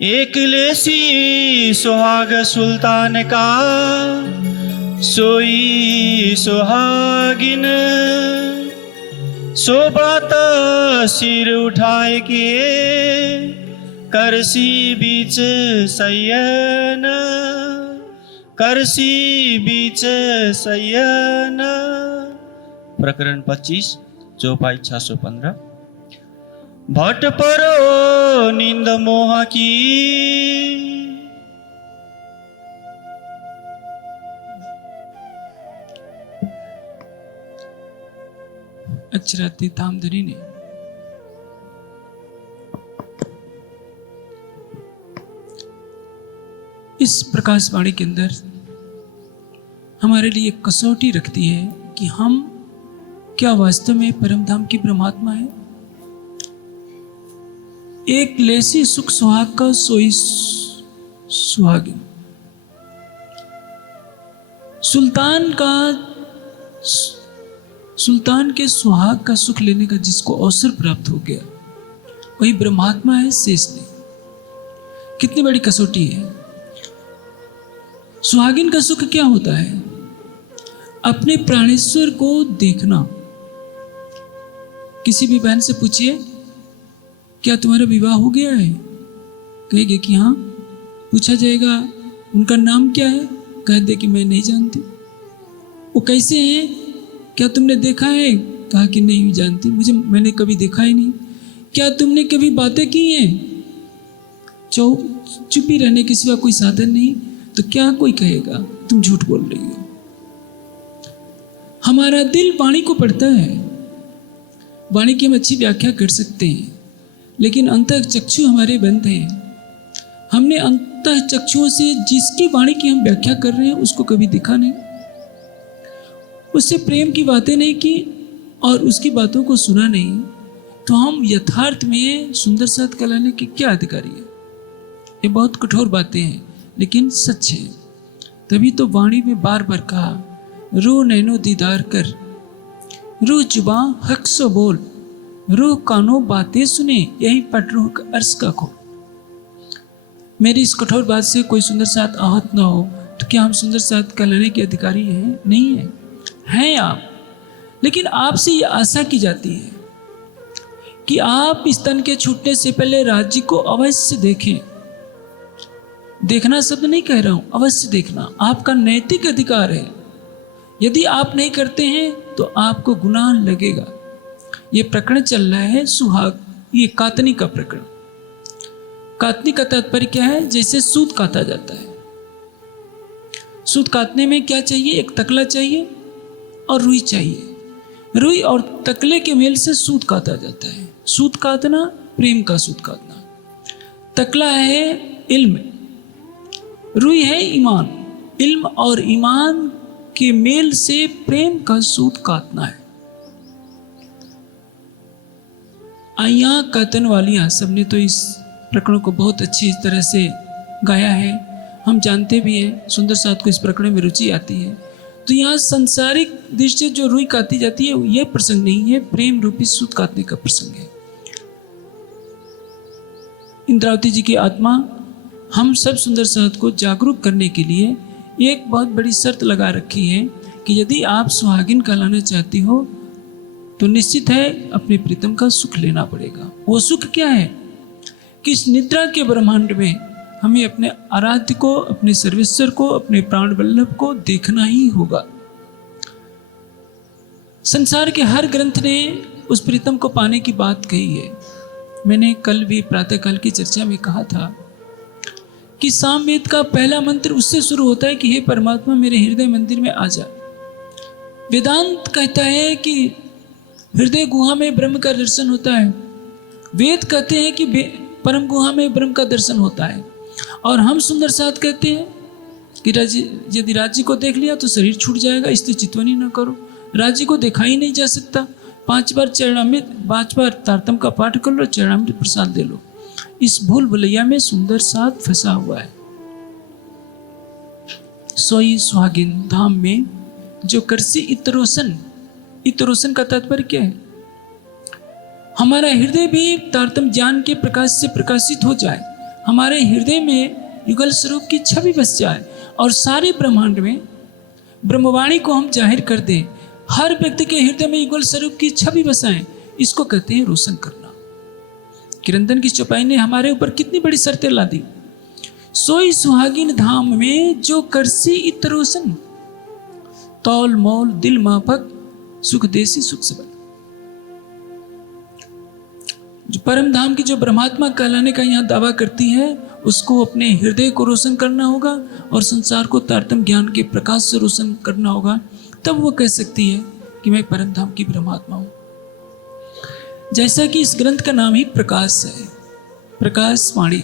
एक लेसी सुहाग सुल्तान का, सोई सुहागिन सोबात सिर उठाए के, करसी बीच सयन, करसी बीच सयन। प्रकरण 25 चौपाई 615। भट परो नींद मोह की, अक्षराती तामधरी ने इस प्रकाशवाणी के अंदर हमारे लिए एक कसौटी रखती है कि हम क्या वास्तव में परम धाम की परमात्मा है। एक लेसी सुख सुहाग का सोई सुहागिन, सुल्तान के सुहाग का सुख लेने का जिसको अवसर प्राप्त हो गया वही ब्रह्मात्मा है, शेष नहीं। कितनी बड़ी कसौटी है। सुहागिन का सुख क्या होता है? अपने प्राणेश्वर को देखना। किसी भी बहन से पूछिए क्या तुम्हारा विवाह हो गया है, कहेगी कि हाँ। पूछा जाएगा उनका नाम क्या है, कह दे कि मैं नहीं जानती। वो कैसे हैं, क्या तुमने देखा है, कहा कि नहीं जानती, मैंने कभी देखा ही नहीं। क्या तुमने कभी बातें की हैं, चुप्पी रहने के सिवा कोई साधन नहीं, तो क्या कोई कहेगा तुम झूठ बोल रही हो। हमारा दिल वाणी को पढ़ता है। वाणी की हम अच्छी व्याख्या कर सकते हैं, लेकिन अंतः चक्षु हमारे बंद हैं। हमने अंतः चक्षुओं से जिसकी वाणी की हम व्याख्या कर रहे हैं उसको कभी देखा नहीं, उससे प्रेम की बातें नहीं की और उसकी बातों को सुना नहीं, तो हम यथार्थ में सुंदर साथ कहलाने के क्या अधिकारी है। ये बहुत कठोर बातें हैं लेकिन सच है। तभी तो वाणी में बार बार कहा, रो नैनो दीदार कर, रो जुबां हक सो बोल, रो कानो बातें सुने, यही पढ़ रो अर्ज का खो। मेरी इस कठोर बात से कोई सुंदर साथ आहत ना हो तो क्या हम सुंदर साथ कहलाने के अधिकारी हैं? नहीं है। हैं आप, लेकिन आपसे ये आशा की जाती है कि आप इस तन के छूटने से पहले राज्य को अवश्य देखें। देखना शब्द नहीं कह रहा हूं, अवश्य देखना आपका नैतिक अधिकार है। यदि आप नहीं करते हैं तो आपको गुनाह लगेगा। ये प्रकरण चल रहा है सुहाग, ये कातनी का प्रकरण। कातनी का तात्पर्य क्या है? जैसे सूत काता जाता है। सूत काटने में क्या चाहिए? एक तकला चाहिए और रुई चाहिए। रुई और तकले के मेल से सूत काता जाता है। सूत काटना प्रेम का सूत काटना। तकला है इल्म, रुई है ईमान। इल्म और ईमान के मेल से प्रेम का सूत काटना है। आइया कातन वालियां, सबने तो इस प्रकरण को बहुत अच्छी तरह से गाया है, हम जानते भी हैं। सुंदर साथ को इस प्रकरण में रुचि आती है। तो यहाँ सांसारिक दृष्टि से जो रुई काटी जाती है यह प्रसंग नहीं है, प्रेम रूपी सूत काटने का प्रसंग है। इंद्रावती जी की आत्मा हम सब सुंदर साथ को जागरूक करने के लिए एक बहुत बड़ी शर्त लगा रखी है कि यदि आप सुहागिन कहलाना चाहती हो तो निश्चित है अपने प्रीतम का सुख लेना पड़ेगा। वो सुख क्या है कि इस निद्रा के ब्रह्मांड में हमें अपने आराध्य को, अपने सर्वेश्वर को, अपने प्राण वल्लभ को देखना ही होगा। संसार के हर ग्रंथ ने उस प्रीतम को पाने की बात कही है। मैंने कल भी प्रातःकाल की चर्चा में कहा था कि सामवेद का पहला मंत्र उससे शुरू होता है कि हे परमात्मा मेरे हृदय मंदिर में आ जा। वेदांत कहता है कि हृदय गुहा में ब्रह्म का दर्शन होता है। वेद कहते हैं कि परम गुहा में ब्रह्म का दर्शन होता है। और हम सुंदर साथ कहते हैं कि यदि राज्य को देख लिया तो शरीर छूट जाएगा, इसलिए चितवनी न करो। राज्य को देखा ही नहीं जा सकता। 5 बार चरणामृत, 5 बार तारतम का पाठ कर लो, चरणामृत प्रसाद दे लो। इस भूल भुलैया में सुंदर साथ फंसा हुआ है। सोई सुहागिन धाम में जो करसी इतरोसन, इतरोसन का तात्पर्य क्या है? हमारा हृदय भी तारतम ज्ञान के प्रकाश से प्रकाशित हो जाए। हमारे हृदय में युगल स्वरूप की छवि बस जाए और सारे ब्रह्मांड में ब्रह्मवाणी को हम जाहिर कर दें, हर व्यक्ति के हृदय में युगल स्वरूप की छवि बसाएं, इसको कहते हैं रोशन करना। किरंदन की चौपाई ने हमारे ऊपर कितनी बड़ी शर्तें ला दी। सोई सुहागिन धाम में जो करसी इत रोशन, तौल मौल दिल मापक सुख देसी सुख सबल। जो परम धाम की जो ब्रह्मात्मा कहलाने का यहाँ दावा करती है, उसको अपने हृदय को रोशन करना होगा और संसार को तारतम्य ज्ञान के प्रकाश से रोशन करना होगा, तब वो कह सकती है कि मैं परम धाम की ब्रह्मात्मा हूं। जैसा कि इस ग्रंथ का नाम ही प्रकाश है, प्रकाश वाणी,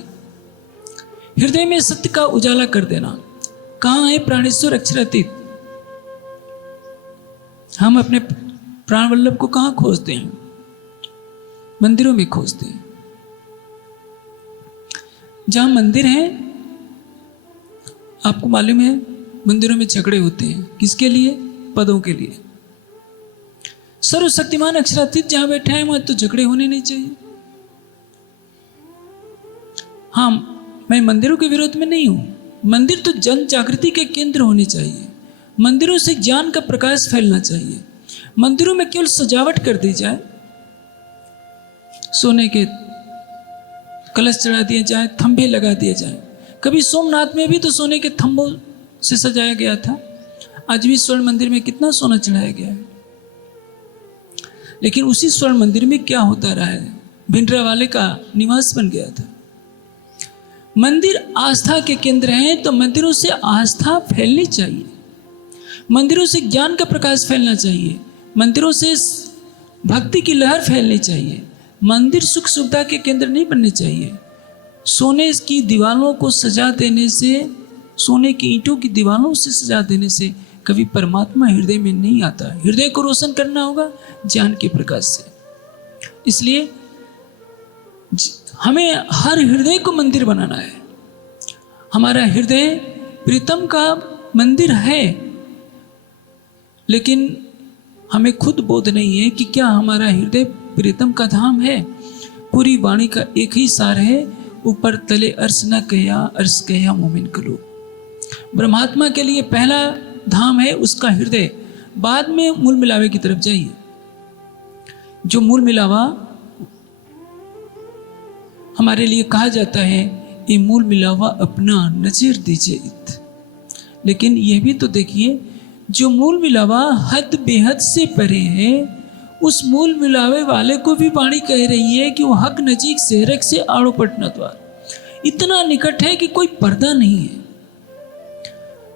हृदय में सत्य का उजाला कर देना। कहाँ है प्राणेश्वर अक्षरातीत? हम अपने प्राण वल्लभ को कहाँ खोजते हैं? मंदिरों में खोजते हैं। जहां मंदिर है, आपको मालूम है मंदिरों में झगड़े होते हैं, किसके लिए? पदों के लिए। सर्वशक्तिमान अक्षरातीत जहां बैठा है वहां तो झगड़े होने नहीं चाहिए। हाँ, मैं मंदिरों के विरोध में नहीं हूं। मंदिर तो जन जागृति के केंद्र होने चाहिए। मंदिरों से ज्ञान का प्रकाश फैलना चाहिए। मंदिरों में केवल सजावट कर दी जाए, सोने के कलश चढ़ा दिए जाए, थंबे लगा दिए जाए। कभी सोमनाथ में भी तो सोने के थंबों से सजाया गया था। आज भी स्वर्ण मंदिर में कितना सोना चढ़ाया गया है, लेकिन उसी स्वर्ण मंदिर में क्या होता रहा है? भिंडरा वाले का निवास बन गया था। मंदिर आस्था के केंद्र हैं, तो मंदिरों से आस्था फैलनी चाहिए। मंदिरों से ज्ञान का प्रकाश फैलना चाहिए। मंदिरों से भक्ति की लहर फैलनी चाहिए। मंदिर सुख सुविधा के केंद्र नहीं बनने चाहिए। सोने की दीवारों को सजा देने से, सोने की ईंटों की दीवारों से सजा देने से कभी परमात्मा हृदय में नहीं आता। हृदय को रोशन करना होगा ज्ञान के प्रकाश से। इसलिए हमें हर हृदय को मंदिर बनाना है। हमारा हृदय प्रीतम का मंदिर है, लेकिन हमें खुद बोध नहीं है कि क्या हमारा हृदय प्रीतम का धाम है। पूरी वाणी का एक ही सार है, ऊपर तले अर्श न कया, अर्श कया मोमिन कलो। ब्रह्मात्मा के लिए पहला धाम है उसका हृदय, बाद में मूल मिलावे की तरफ जाइए। जो मूल मिलावा हमारे लिए कहा जाता है, ये मूल मिलावा अपना नजर दीजिए इत। लेकिन यह भी तो देखिए, जो मूल मिलावा हद बेहद से परे है, उस मूल मिलावे वाले को भी वाणी कह रही है कि वो हक नजीक सेहरक से आड़ो पटना द्वार। इतना निकट है कि कोई पर्दा नहीं है।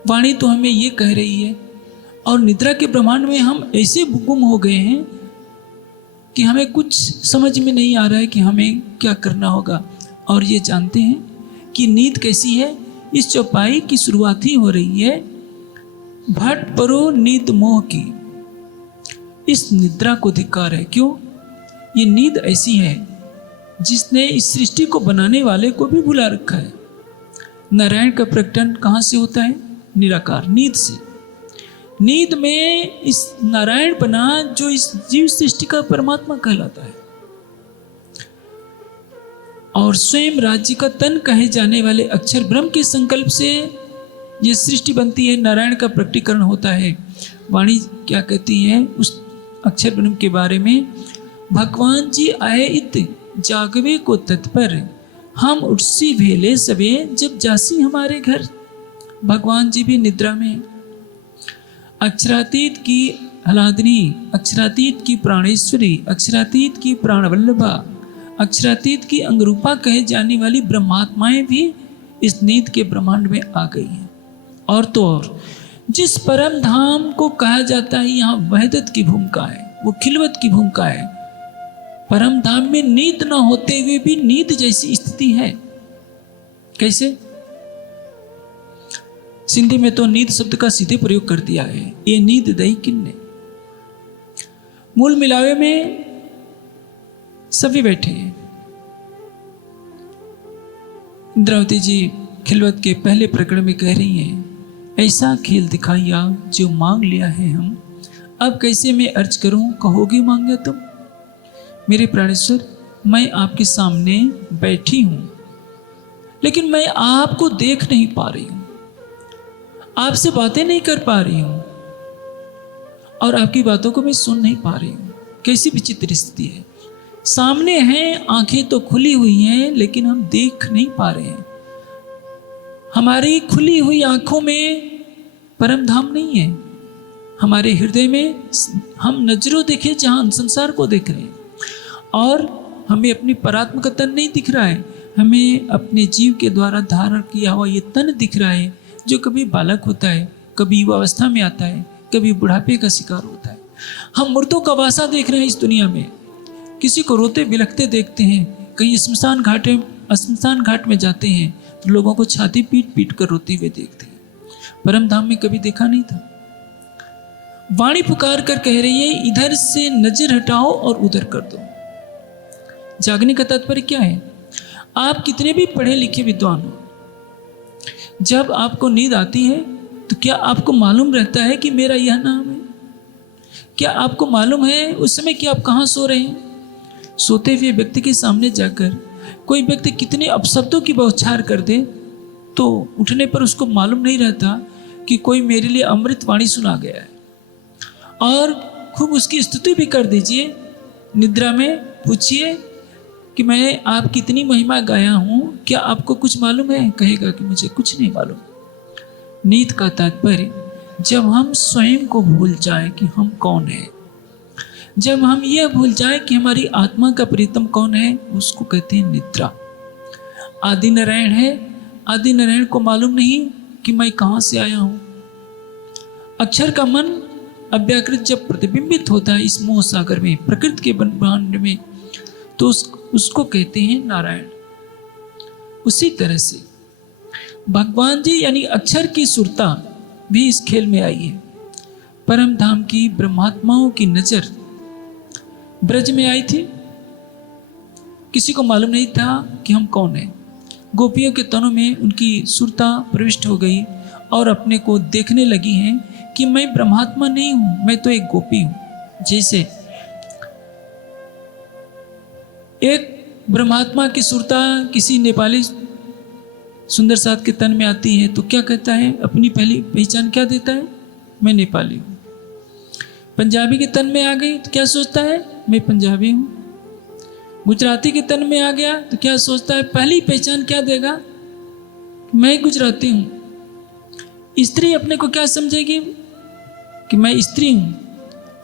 वाणी तो हमें ये कह रही है, और निद्रा के ब्रह्मांड में हम ऐसे गुम हो गए हैं कि हमें कुछ समझ में नहीं आ रहा है कि हमें क्या करना होगा। और ये जानते हैं कि नींद कैसी है। इस चौपाई की शुरुआत ही हो रही है भट परो नींद मोह की। इस निद्रा को धिक्कार है। क्यों? ये नींद ऐसी है जिसने इस सृष्टि को बनाने वाले को भी भुला रखा है। नारायण का प्रकटन कहाँ से होता है? निराकार, नींद से। नींद में इस नारायण बना जो इस जीव सृष्टि का परमात्मा कहलाता है, और स्वयं राज्य का तन कहे जाने वाले अक्षर ब्रह्म के संकल्प से ये सृष्टि बनती है। नारायण का प्रकटीकरण होता है। वाणी क्या कहती है उस अक्षर ब्रह्म के बारे में? भगवान जी आए इत जागवे को तत्पर, हम उठसी भेले सबे जब जासी हमारे घर। भगवान जी भी निद्रा में। अक्षरातीत की हलादनी, अक्षरातीत की प्राणेश्वरी, अक्षरातीत की प्राणवल्लभा, अक्षरातीत की अंगरूपा कहे जाने वाली ब्रह्मात्माएं भी इस नींद के ब्रह्मांड में आ गई हैं। और तो और जिस परम धाम को कहा जाता है, यहाँ वहदत की भूमिका है, वो खिलवत की भूमिका है। परम धाम में नींद न होते हुए भी नींद जैसी स्थिति है। कैसे? सिंधी में तो नींद शब्द का सीधे प्रयोग कर दिया है, ये नींद दई किन्ने। मूल मिलावे में सभी बैठे हैं। इंद्रावती जी खिलवत के पहले प्रकरण में कह रही हैं, ऐसा खेल दिखाइया जो मांग लिया है हम, अब कैसे मैं अर्ज करूं, कहोगे मांगा तुम। मेरे प्राणेश्वर, मैं आपके सामने बैठी हूं, लेकिन मैं आपको देख नहीं पा रही हूं, आपसे बातें नहीं कर पा रही हूं और आपकी बातों को मैं सुन नहीं पा रही हूं। कैसी विचित्र स्थिति है। सामने हैं, आंखें तो खुली हुई हैं, लेकिन हम देख नहीं पा रहे हैं। हमारी खुली हुई आंखों में परम धाम नहीं है। हमारे हृदय में हम नजरों देखे जहां संसार को देख रहे हैं, और हमें अपनी परात्म का तन नहीं दिख रहा है। हमें अपने जीव के द्वारा धारण किया हुआ ये तन दिख रहा है, जो कभी बालक होता है, कभी युवावस्था में आता है, कभी बुढ़ापे का शिकार होता है। हम मूर्तों का वासा देख रहे हैं इस दुनिया में। किसी को रोते बिलखते देखते हैं, कहीं श्मशान घाट में जाते हैं तो लोगों को छाती पीट पीट कर रोते हुए देखते हैं। परम धाम में कभी देखा नहीं था। वाणी पुकार कर कह रही है, इधर से नजर हटाओ और उधर कर दो। जागने का तात्पर्य क्या है? आप कितने भी पढ़े लिखे विद्वान हो, जब आपको नींद आती है तो क्या आपको मालूम रहता है कि मेरा यह नाम है? क्या आपको मालूम है उस समय कि आप कहाँ सो रहे हैं? सोते हुए व्यक्ति के सामने जाकर कोई व्यक्ति कितने अपशब्दों की बौछार कर दे तो उठने पर उसको मालूम नहीं रहता कि कोई मेरे लिए अमृत वाणी सुना गया है। और खूब उसकी स्तुति भी कर दीजिए, निद्रा में पूछिए कि मैं आपकी इतनी महिमा गाया हूँ, क्या आपको कुछ मालूम है? कहेगा कि मुझे कुछ नहीं मालूम। नीत का तात्पर्य जब हम स्वयं को भूल जाएं कि हम कौन हैं, जब हम यह भूल जाएं कि हमारी आत्मा का प्रीतम कौन है, उसको कहते हैं निद्रा। आदि नारायण है, आदि नारायण को मालूम नहीं कि मैं कहाँ से आया हूँ। अक्षर का मन अव्याकृत जब प्रतिबिंबित होता है इस मोह सागर में, प्रकृति के ब्रह्मांड में, तो उसको कहते हैं नारायण। उसी तरह से भगवान जी यानी अक्षर की सुरता भी इस खेल में आई है। परम धाम की ब्रह्मात्माओं की नजर ब्रज में आई थी, किसी को मालूम नहीं था कि हम कौन हैं। गोपियों के तनों में उनकी सुरता प्रविष्ट हो गई और अपने को देखने लगी हैं कि मैं ब्रह्मात्मा नहीं हूं, मैं तो एक गोपी हूं। जैसे एक ब्रह्मात्मा की सुरता किसी नेपाली सुंदर साथ के तन में आती है तो क्या कहता है? अपनी पहली पहचान क्या देता है? मैं नेपाली हूँ। पंजाबी के तन में आ गई तो क्या सोचता है? मैं पंजाबी हूँ। गुजराती के तन में आ गया तो क्या सोचता है? पहली पहचान क्या देगा? मैं गुजराती हूँ। स्त्री अपने को क्या समझेगी? कि मैं स्त्री हूँ।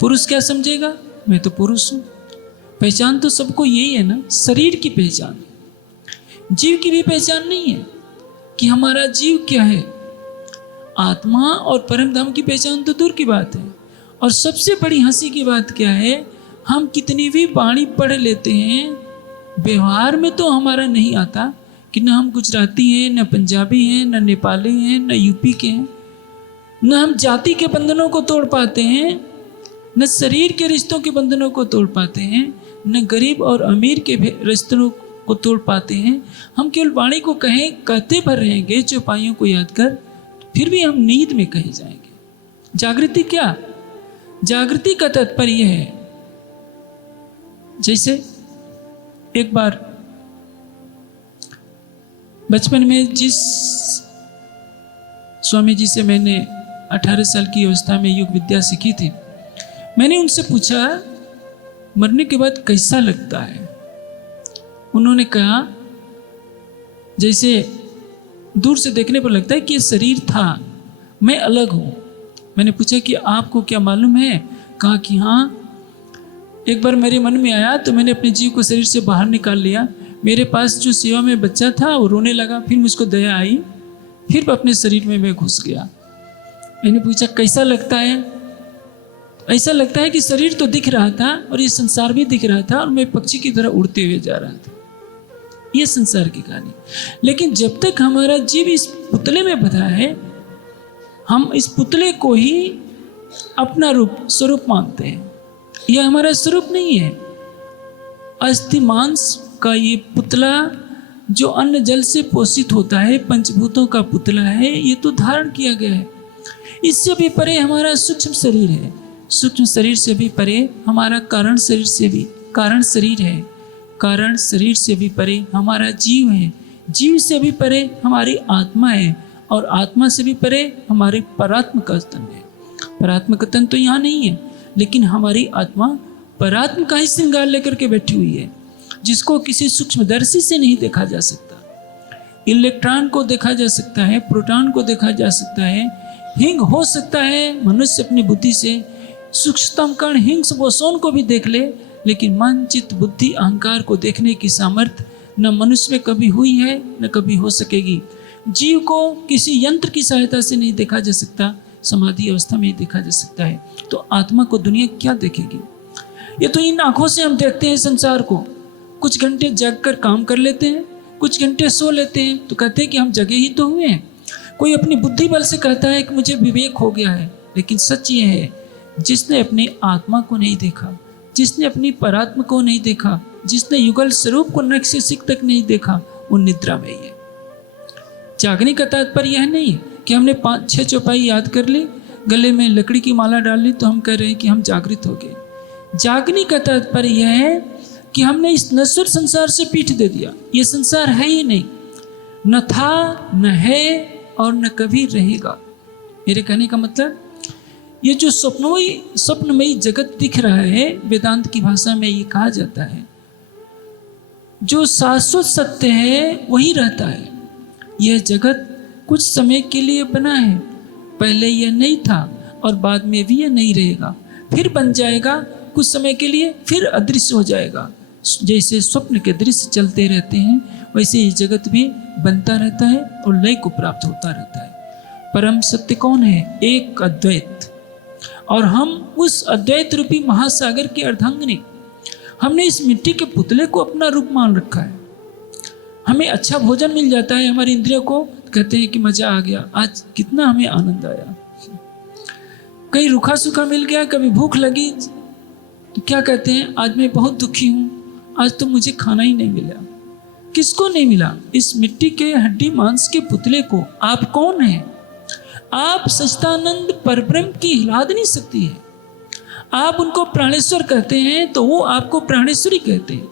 पुरुष क्या समझेगा? मैं तो पुरुष हूँ। पहचान तो सबको यही है ना, शरीर की पहचान। जीव की भी पहचान नहीं है कि हमारा जीव क्या है। आत्मा और परम धाम की पहचान तो दूर की बात है। और सबसे बड़ी हंसी की बात क्या है? हम कितनी भी वाणी पढ़ लेते हैं, व्यवहार में तो हमारा नहीं आता कि न हम गुजराती हैं, न पंजाबी हैं, न नेपाली हैं, न यूपी के हैं। न हम जाति के बंधनों को तोड़ पाते हैं, न शरीर के रिश्तों के बंधनों को तोड़ पाते हैं, न गरीब और अमीर के रिश्तों को तोड़ पाते हैं। हम केवल वाणी को कहते भर रहेंगे चौपाइयों को याद कर, फिर भी हम नींद में कहे जाएंगे। जागृति क्या? जागृति का तात्पर्य है, जैसे एक बार बचपन में जिस स्वामी जी से मैंने 18 साल की अवस्था में योग विद्या सीखी थी, मैंने उनसे पूछा मरने के बाद कैसा लगता है। उन्होंने कहा जैसे दूर से देखने पर लगता है कि ये शरीर था, मैं अलग हूँ। मैंने पूछा कि आपको क्या मालूम है? कहा कि हाँ, एक बार मेरे मन में आया तो मैंने अपने जीव को शरीर से बाहर निकाल लिया। मेरे पास जो सेवा में बच्चा था वो रोने लगा, फिर मुझको दया आई, फिर अपने शरीर में मैं घुस गया। मैंने पूछा कैसा लगता है? ऐसा लगता है कि शरीर तो दिख रहा था और ये संसार भी दिख रहा था और मैं पक्षी की तरह उड़ते हुए जा रहा था। ये संसार की कहानी। लेकिन जब तक हमारा जीव इस पुतले में बंधा है, हम इस पुतले को ही अपना स्वरूप मानते हैं। यह हमारा स्वरूप नहीं है। अस्थि मांस का ये पुतला जो अन्न जल से पोषित होता है, पंचभूतों का पुतला है, ये तो धारण किया गया है। इससे भी परे हमारा सूक्ष्म शरीर है। सूक्ष्म शरीर से भी परे हमारा कारण शरीर से भी कारण शरीर है। कारण शरीर से भी परे हमारा जीव है। जीव से भी परे हमारी आत्मा है और आत्मा से भी परे हमारी परात्म का तन है। परात्म का तन तो यहाँ नहीं है, लेकिन हमारी आत्मा परात्म का ही श्रृंगार लेकर के बैठी हुई है, जिसको किसी सूक्ष्मदर्शी से नहीं देखा जा सकता। इलेक्ट्रॉन को देखा जा सकता है, प्रोटॉन को देखा जा सकता है, हिंग हो सकता है मनुष्य अपनी बुद्धि से सूक्ष्मतम कण हिंग्स बोसोन को भी देख ले, लेकिन मन चित्त बुद्धि अहंकार को देखने की सामर्थ्य न मनुष्य में कभी हुई है न कभी हो सकेगी। जीव को किसी यंत्र की सहायता से नहीं देखा जा सकता, समाधि अवस्था में ही देखा जा सकता है। तो आत्मा को दुनिया क्या देखेगी? ये तो इन आंखों से हम देखते हैं संसार को। कुछ घंटे जग कर काम कर लेते हैं, कुछ घंटे सो लेते हैं, तो कहते हैं कि हम जगे ही तो हुए हैं। कोई अपनी बुद्धि बल से कहता है कि मुझे विवेक हो गया है, लेकिन सच ये है, जिसने अपनी आत्मा को नहीं देखा, जिसने अपनी परात्मा को नहीं देखा, जिसने युगल स्वरूप को नख से सिक तक नहीं देखा, वो निद्रा में ही है। जागने का तात्पर्य यह नहीं है कि हमने 5-6 चौपाई याद कर ली, गले में लकड़ी की माला डाल ली तो हम कह रहे हैं कि हम जागृत हो गए। जागने का तात्पर्य यह है कि हमने इस नश्वर संसार से पीठ दे दिया। ये संसार है ही नहीं, न था, न है और न कभी रहेगा। मेरे कहने का मतलब, ये जो स्वप्नमयी जगत दिख रहा है, वेदांत की भाषा में ये कहा जाता है, जो शाश्वत सत्य है वही रहता है। यह जगत कुछ समय के लिए बना है, पहले यह नहीं था और बाद में भी यह नहीं रहेगा, फिर बन जाएगा कुछ समय के लिए, फिर अदृश्य हो जाएगा। जैसे स्वप्न के दृश्य चलते रहते हैं, वैसे ही जगत भी बनता रहता है और लय को प्राप्त होता रहता है। परम सत्य कौन है? एक अद्वैत। और हम उस अद्वैत रूपी महासागर के अर्धांगिनी, हमने इस मिट्टी के पुतले को अपना रूप मान रखा है। हमें अच्छा भोजन मिल जाता है, हमारी इंद्रियों को कहते हैं कि मजा आ गया, आज कितना हमें आनंद आया। कहीं रूखा सूखा मिल गया, कभी भूख लगी तो क्या कहते हैं, आज मैं बहुत दुखी हूँ, आज तो मुझे खाना ही नहीं मिला। किसको नहीं मिला? इस मिट्टी के हड्डी मांस के पुतले को। आप कौन हैं? आप सच्चिदानंद परब्रह्म की हिलाद नहीं सकती है। आप उनको प्राणेश्वर कहते हैं तो वो आपको प्राणेश्वरी कहते हैं।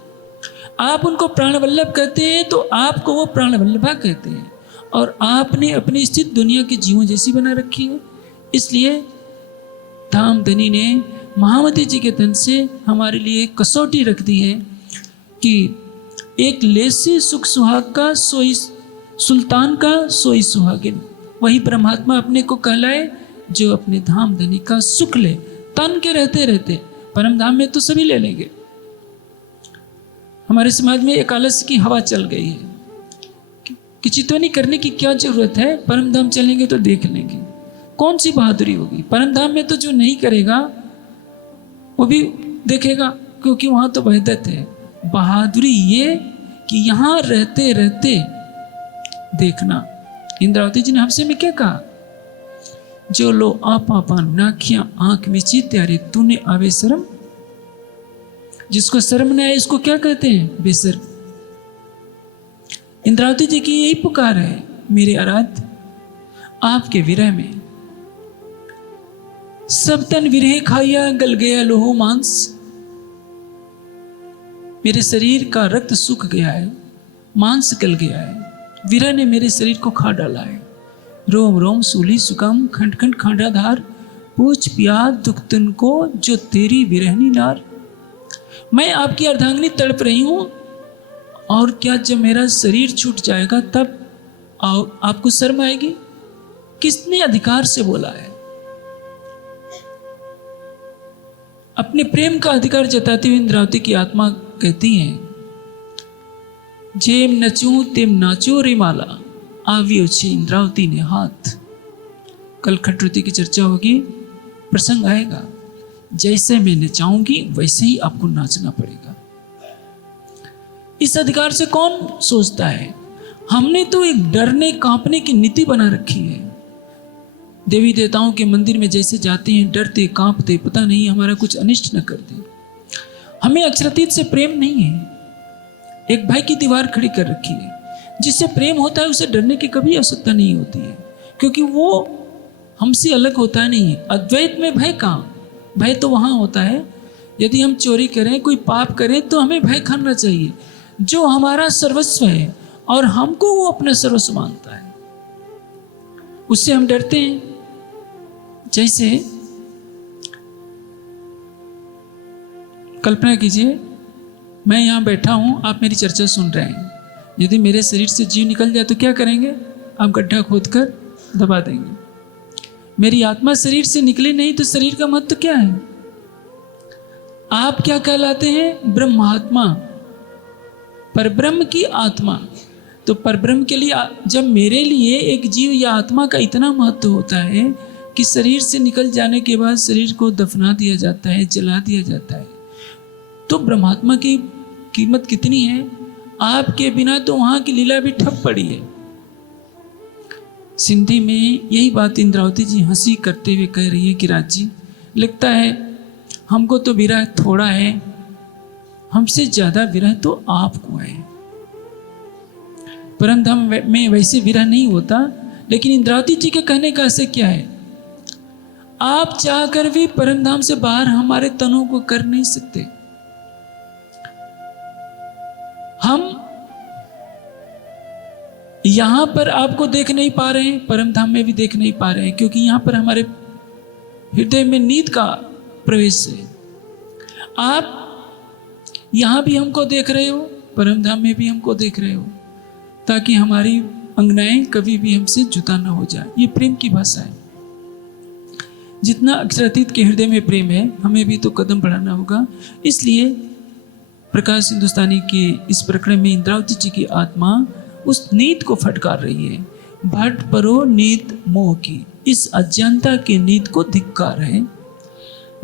आप उनको प्राणवल्लभ कहते हैं तो आपको वो प्राणवल्लभा कहते हैं। और आपने अपनी स्थिति दुनिया के जीवों जैसी बना रखी है। इसलिए धामधनी ने महामती जी के तन से हमारे लिए कसौटी रख दी है कि एक लेसी सुख सुहाग का सोई सुल्तान का सोई सुहागिन। वही परमात्मा अपने को कहलाए जो अपने धामधनी का सुख ले। तन के रहते रहते परम धाम में तो सभी ले लेंगे। हमारे समाज में एक आलस्य की हवा चल गई है कि चितवनी करने की क्या जरूरत है, परम धाम चलेंगे तो देख लेंगे। कौन सी बहादुरी होगी? परम धाम में तो जो नहीं करेगा वो भी देखेगा, क्योंकि वहां तो वहदत है। बहादुरी ये कि यहां रहते रहते देखना। इंद्रावती जी ने हमसे में क्या कहा? जो लो आपा नाखियां आंख मिची त्यारे तूने आवे शर्म। जिसको शर्म न आए इसको क्या कहते हैं? बेशर्म। इंद्रावती जी की यही पुकार है, मेरे आराध्य आपके विरह में सब तन विरह खाया गल गया लोहो मांस। मेरे शरीर का रक्त सूख गया है, मांस गल गया है, विरह ने मेरे शरीर को खा डाला है। रोम रोम सूली सुकम खंड खंड खांडाधार पूछ प्याद दुख तुन को जो तेरी विरहनी नार। मैं आपकी अर्धांगिनी तड़प रही हूं, और क्या जब मेरा शरीर छूट जाएगा तब आपको शर्म आएगी? किसने अधिकार से बोला है? अपने प्रेम का अधिकार जताती हुई इंद्रावती की आत्मा कहती है, जेम नचूं तेम नाचो रे माला आवियो छे इंद्रावती ने हाथ। कल खटरुति की चर्चा होगी, प्रसंग आएगा, जैसे मैं नचाऊंगी वैसे ही आपको नाचना पड़ेगा। इस अधिकार से कौन सोचता है? हमने तो एक डरने कांपने की नीति बना रखी है। देवी देवताओं के मंदिर में जैसे जाते हैं डरते कांपते, पता नहीं हमारा कुछ अनिष्ट न कर दे। हमें अक्षरातीत से प्रेम नहीं है। एक भाई की दीवार खड़ी कर रखी है। जिससे प्रेम होता है उसे डरने की कभी आवश्यकता नहीं होती है, क्योंकि वो हमसे अलग होता नहीं है। अद्वैत में भय कहाँ? भय तो वहाँ होता है यदि हम चोरी करें, कोई पाप करें तो हमें भय खाना चाहिए। जो हमारा सर्वस्व है और हमको वो अपना सर्वस्व मानता है, उससे हम डरते हैं। जैसे कल्पना कीजिए, मैं यहाँ बैठा हूँ, आप मेरी चर्चा सुन रहे हैं। यदि मेरे शरीर से जीव निकल जाए तो क्या करेंगे? आप गड्ढा खोदकर दबा देंगे। मेरी आत्मा शरीर से निकले नहीं तो शरीर का महत्व तो क्या है? आप क्या कहलाते हैं? ब्रह्मात्मा, परब्रह्म की आत्मा। तो परब्रह्म के लिए जब मेरे लिए एक जीव या आत्मा का इतना महत्व होता है कि शरीर से निकल जाने के बाद शरीर को दफना दिया जाता है, जला दिया जाता है, तो ब्रह्मात्मा की कीमत कितनी है? आपके बिना तो वहां की लीला भी ठप पड़ी है। सिंधी में यही बात इंद्रावती जी हंसी करते हुए कह रही है कि राज जी, लगता है हमको तो विरह थोड़ा है, हमसे ज्यादा विरह तो आपको है। परम धाम में वैसे विरह नहीं होता, लेकिन इंद्रावती जी के कहने का ऐसे क्या है? आप चाहकर भी परम धाम से बाहर हमारे तनों को कर नहीं सकते। हम यहां पर आपको देख नहीं पा रहे हैं, परम धाम में भी देख नहीं पा रहे हैं, क्योंकि यहां पर हमारे हृदय में नींद का प्रवेश है। आप यहां भी हमको देख रहे हो, परम धाम में भी हमको देख रहे हो, ताकि हमारी अंगनाएं कभी भी हमसे जुदा ना हो जाए। ये प्रेम की भाषा है। जितना अक्षरातीत के हृदय में प्रेम है, हमें भी तो कदम बढ़ाना होगा। इसलिए प्रकाश हिंदुस्तानी के इस प्रकरण में इंद्रावती जी की आत्मा उस नीत को फटकार रही है। भट परो नीत मोह की, इस अज्ञानता की नीत को धिक्कार है।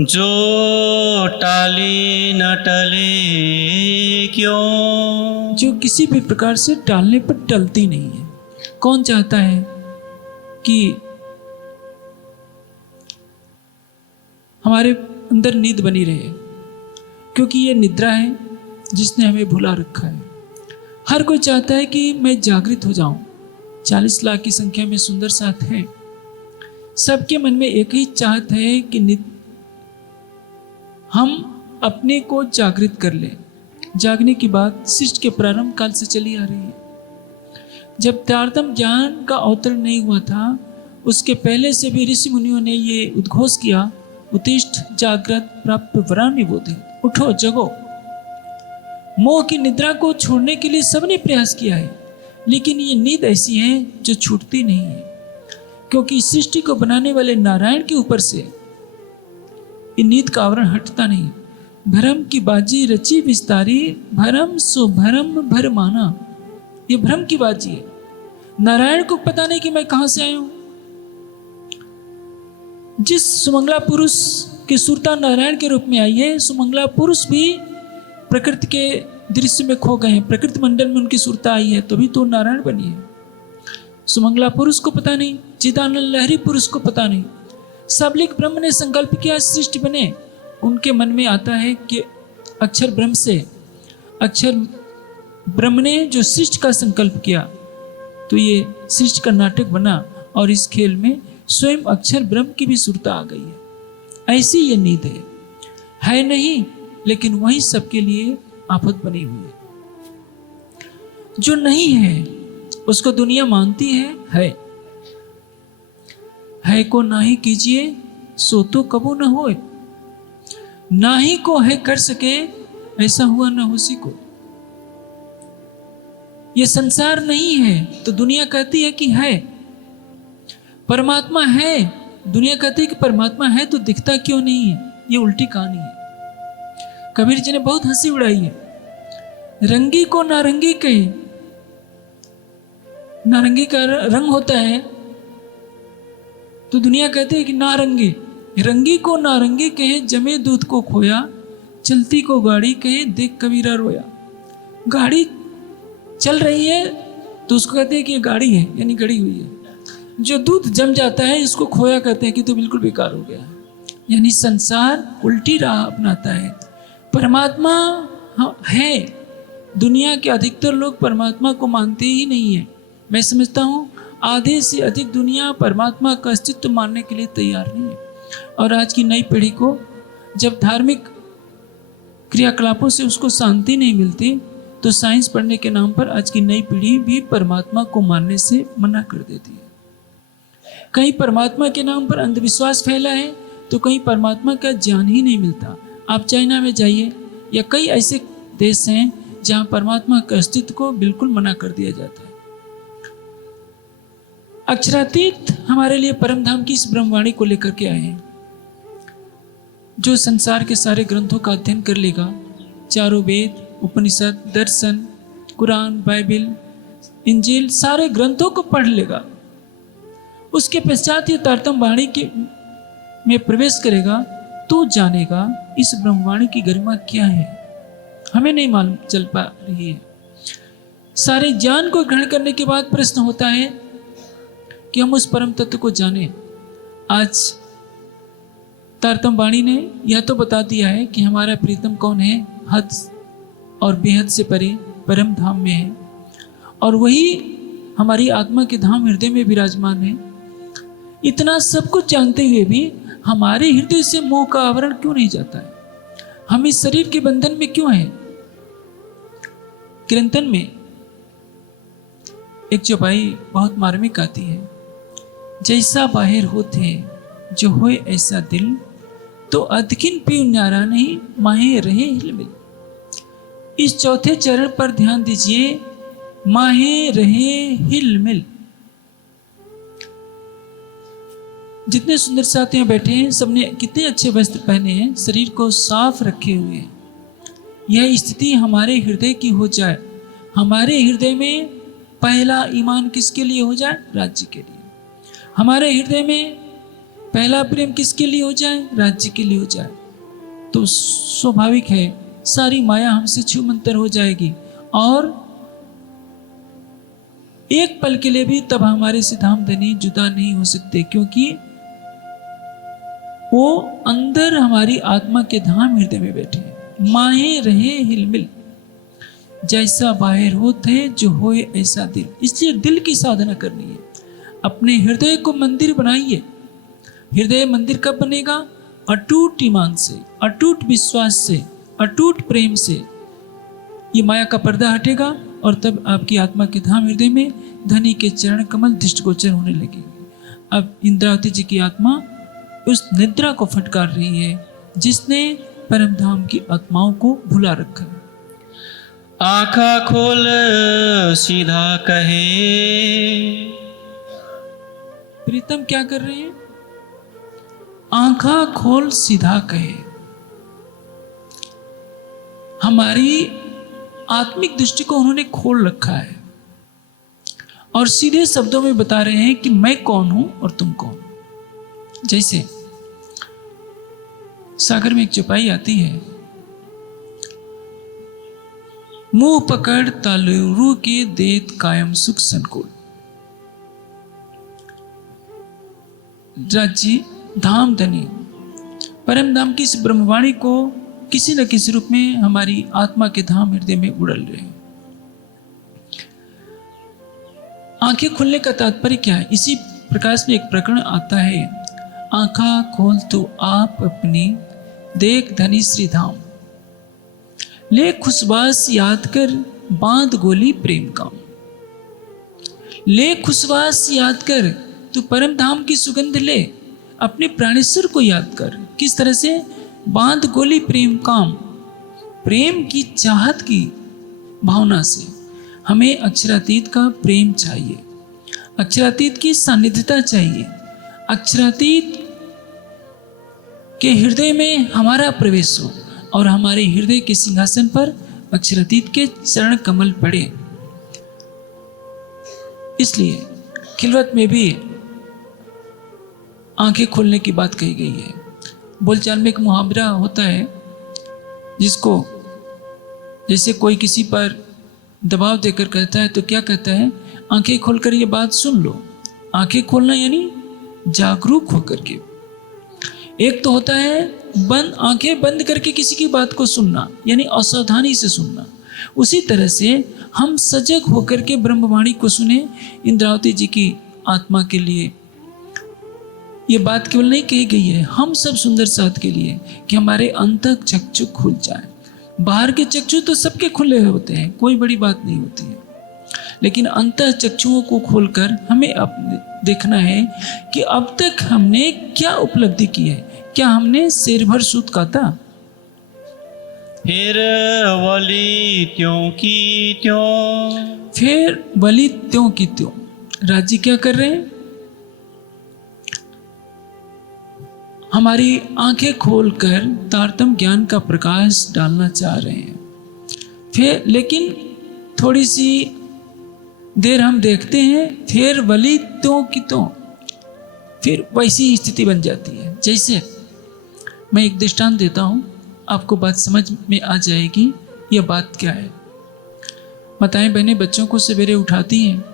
जो टाली न टले क्यों, जो किसी भी प्रकार से टालने पर टलती नहीं है। कौन चाहता है कि हमारे अंदर नींद बनी रहे? क्योंकि ये निद्रा है जिसने हमें भुला रखा है। हर कोई चाहता है कि मैं जागृत हो जाऊं। 40 लाख की संख्या में सुंदर साथ हैं। सबके मन में एक ही चाहत है कि हम अपने को जागृत कर लें। जागने की बात सृष्टि के प्रारंभ काल से चली आ रही है। जब तारतम ज्ञान का अवतरण नहीं हुआ था, उसके पहले से भी ऋषि मुनियों ने ये उद्घोष किया, उत्तिष्ठ जागृत प्राप्त वरानि बोधि, उठो जगो। मोह की निद्रा को छोड़ने के लिए सबने प्रयास किया है, लेकिन ये नींद ऐसी है जो छूटती नहीं है, क्योंकि सृष्टि को बनाने वाले नारायण के ऊपर से ये नींद का आवरण हटता नहीं। भ्रम की बाजी रची विस्तारी, भरम सो भरम भर माना। ये भ्रम की बाजी है। नारायण को पता नहीं कि मैं कहां से आया हूं। जिस सुमंगला पुरुष की सुरता नारायण के रूप में आई है, सुमंगला पुरुष भी प्रकृति के दृश्य में खो गए हैं। प्रकृति मंडल में उनकी सुरता आई है, तभी तो नारायण बनी है। सुमंगला पुरुष को पता नहीं, चिदानंद लहरी पुरुष को पता नहीं। सबलिक ब्रह्म ने संकल्प किया सृष्टि बने। उनके मन में आता है कि अक्षर ब्रह्म से, अक्षर ब्रह्म ने जो सृष्टि का संकल्प किया, तो ये सृष्टि का नाटक बना और इस खेल में स्वयं अक्षर ब्रह्म की भी सुरता आ गई है। ऐसी ये नींद है नहीं, लेकिन वही सबके लिए आफत बनी हुई है। जो नहीं है उसको दुनिया मानती है को नाही कीजिए सो तो कबो न होए। नाही को है कर सके, ऐसा हुआ न होसी को। ये संसार नहीं है तो दुनिया कहती है कि है। परमात्मा है, दुनिया कहती है कि परमात्मा है तो दिखता क्यों नहीं है। ये उल्टी कहानी है। कबीर जी ने बहुत हंसी उड़ाई है। रंगी को नारंगी कहे, नारंगी का रंग होता है तो दुनिया कहती है कि नारंगी। रंगी को नारंगी कहे, जमे दूध को खोया, चलती को गाड़ी कहे, देख कबीरा रोया। गाड़ी चल रही है तो उसको कहते हैं कि ये गाड़ी है, यानी गड़ी हुई है। जो दूध जम जाता है इसको खोया कहते हैं कि तो बिल्कुल बेकार हो गया। यानी संसार उल्टी राह अपनाता है। परमात्मा है, दुनिया के अधिकतर लोग परमात्मा को मानते ही नहीं है। मैं समझता हूँ आधे से अधिक दुनिया परमात्मा का अस्तित्व मानने के लिए तैयार नहीं है। और आज की नई पीढ़ी को जब धार्मिक क्रियाकलापों से उसको शांति नहीं मिलती, तो साइंस पढ़ने के नाम पर आज की नई पीढ़ी भी परमात्मा को मानने से मना कर देती है। कहीं परमात्मा के नाम पर अंधविश्वास फैला है तो कहीं परमात्मा का ज्ञान ही नहीं मिलता। आप चाइना में जाइए या कई ऐसे देश हैं जहां परमात्मा के अस्तित्व को बिल्कुल मना कर दिया जाता है। अक्षरातीत हमारे लिए परम धाम की इस ब्रह्मवाणी को लेकर के आए हैं, जो संसार के सारे ग्रंथों का अध्ययन कर लेगा, चारों वेद, उपनिषद, दर्शन, कुरान, बाइबिल, इंजील, सारे ग्रंथों को पढ़ लेगा, उसके पश्चात ये तारतम वाणी के में प्रवेश करेगा तो जानेगा इस ब्रह्मवाणी की गरिमा क्या है। हमें नहीं मालूम चल पा रही है। सारे ज्ञान को ग्रहण करने के बाद प्रश्न होता है कि हम उस परम तत्व को जाने। आज तारतम वाणी ने यह तो बता दिया है कि हमारा प्रीतम कौन है, हद और बेहद से परे परम धाम में है, और वही हमारी आत्मा के धाम हृदय में विराजमान है। इतना सब कुछ जानते हुए भी हमारे हृदय से मोह का आवरण क्यों नहीं जाता है? हम इस शरीर के बंधन में क्यों हैं? कीर्तन में एक चौपाई बहुत मार्मिक आती है, जैसा बाहर होते जो होए ऐसा दिल, तो अधकिन पीऊ न्यारा नहीं माहे रहे हिलमिल। इस चौथे चरण पर ध्यान दीजिए, माहे रहे हिलमिल। जितने सुंदर साथी यहाँ बैठे हैं सबने कितने अच्छे वस्त्र पहने हैं, शरीर को साफ रखे हुए हैं। यह स्थिति हमारे हृदय की हो जाए। हमारे हृदय में पहला ईमान किसके लिए हो जाए? राज्य के लिए। हमारे हृदय में पहला प्रेम किसके लिए हो जाए? राज्य के लिए हो जाए। तो स्वाभाविक है सारी माया हमसे छूमंतर हो जाएगी, और एक पल के लिए भी तब हमारे से धाम धनी जुदा नहीं हो सकते, क्योंकि वो अंदर हमारी आत्मा के धाम हृदय में बैठे हैं। माहे रहे हिलमिल, जैसा बाहर होते जो होए ऐसा दिल। इसलिए दिल की साधना करनी है। अपने हृदय को मंदिर बनाइए। हृदय मंदिर कब बनेगा? अटूट ईमान से, अटूट विश्वास से, अटूट प्रेम से। ये माया का पर्दा हटेगा और तब आपकी आत्मा के धाम हृदय में धनी के चरण कमल दृष्टिगोचर होने लगेंगे। अब इंद्रावती जी की आत्मा उस निद्रा को फटकार रही है जिसने परम धाम की आत्माओं को भुला रखा है। आँखा खोल सीधा कहे। प्रीतम क्या कर रहे हैं? आँखा खोल सीधा कहे। हमारी आत्मिक दृष्टि को उन्होंने खोल रखा है और सीधे शब्दों में बता रहे हैं कि मैं कौन हूं और तुम कौन। जैसे सागर में एक चौपाई आती है, मुंह पकड़ तालुरू के देत कायम सुख संकुल। राज्य धाम धनी परम धाम की इस ब्रह्मवाणी को किसी न किसी रूप में हमारी आत्मा के धाम हृदय में उड़ल रहे हैं। आंखें खुलने का तात्पर्य क्या है? इसी प्रकाश में एक प्रकरण आता है, आंखा खोल तो आप अपनी देख धनी श्री धाम, ले खुशवास याद कर बांध गोली प्रेम काम। ले खुशवास याद कर, तू परम धाम की सुगंध ले, अपने प्राणेश्वर को याद कर। किस तरह से? बांध गोली प्रेम काम। प्रेम की चाहत की भावना से हमें अक्षरातीत का प्रेम चाहिए, अक्षरातीत की सानिध्यता चाहिए, अक्षरातीत के हृदय में हमारा प्रवेश हो और हमारे हृदय के सिंहासन पर अक्षरातीत के चरण कमल पड़े। इसलिए खिलवत में भी आंखें खोलने की बात कही गई है। बोलचाल में एक मुहावरा होता है जिसको जैसे कोई किसी पर दबाव देकर कहता है तो क्या कहता है? आंखें खोलकर ये बात सुन लो। आंखें खोलना यानी जागरूक होकर के। एक तो होता है आंखें बंद करके किसी की बात को सुनना, यानी असावधानी से सुनना। उसी तरह से हम सजग होकर के ब्रह्मवाणी को सुने। इंद्रावती जी की आत्मा के लिए ये बात केवल नहीं कही गई है, हम सब सुंदर साथ के लिए कि हमारे अंतक चक्षु खुल जाए, बाहर के चक्षु तो सबके खुले होते हैं, कोई बड़ी बात नहीं होती है, लेकिन अंतः चक्षुओं को खोलकर हमें अपने देखना है कि अब तक हमने क्या उपलब्धि की है। क्या हमने शेर भर सूत काटा? फिर वली त्यों की त्यों। फिर बलि त्यों की त्यों। राजी क्या कर रहे हैं? हमारी आंखें खोलकर तारतम्य ज्ञान का प्रकाश डालना चाह रहे हैं। फिर लेकिन थोड़ी सी देर हम देखते हैं, फिर बलि त्यों की त्यों, फिर वैसी ही स्थिति बन जाती है। जैसे मैं एक दृष्टांत देता हूँ, आपको बात समझ में आ जाएगी यह बात क्या है। माताएं बहनें बच्चों को सवेरे उठाती हैं।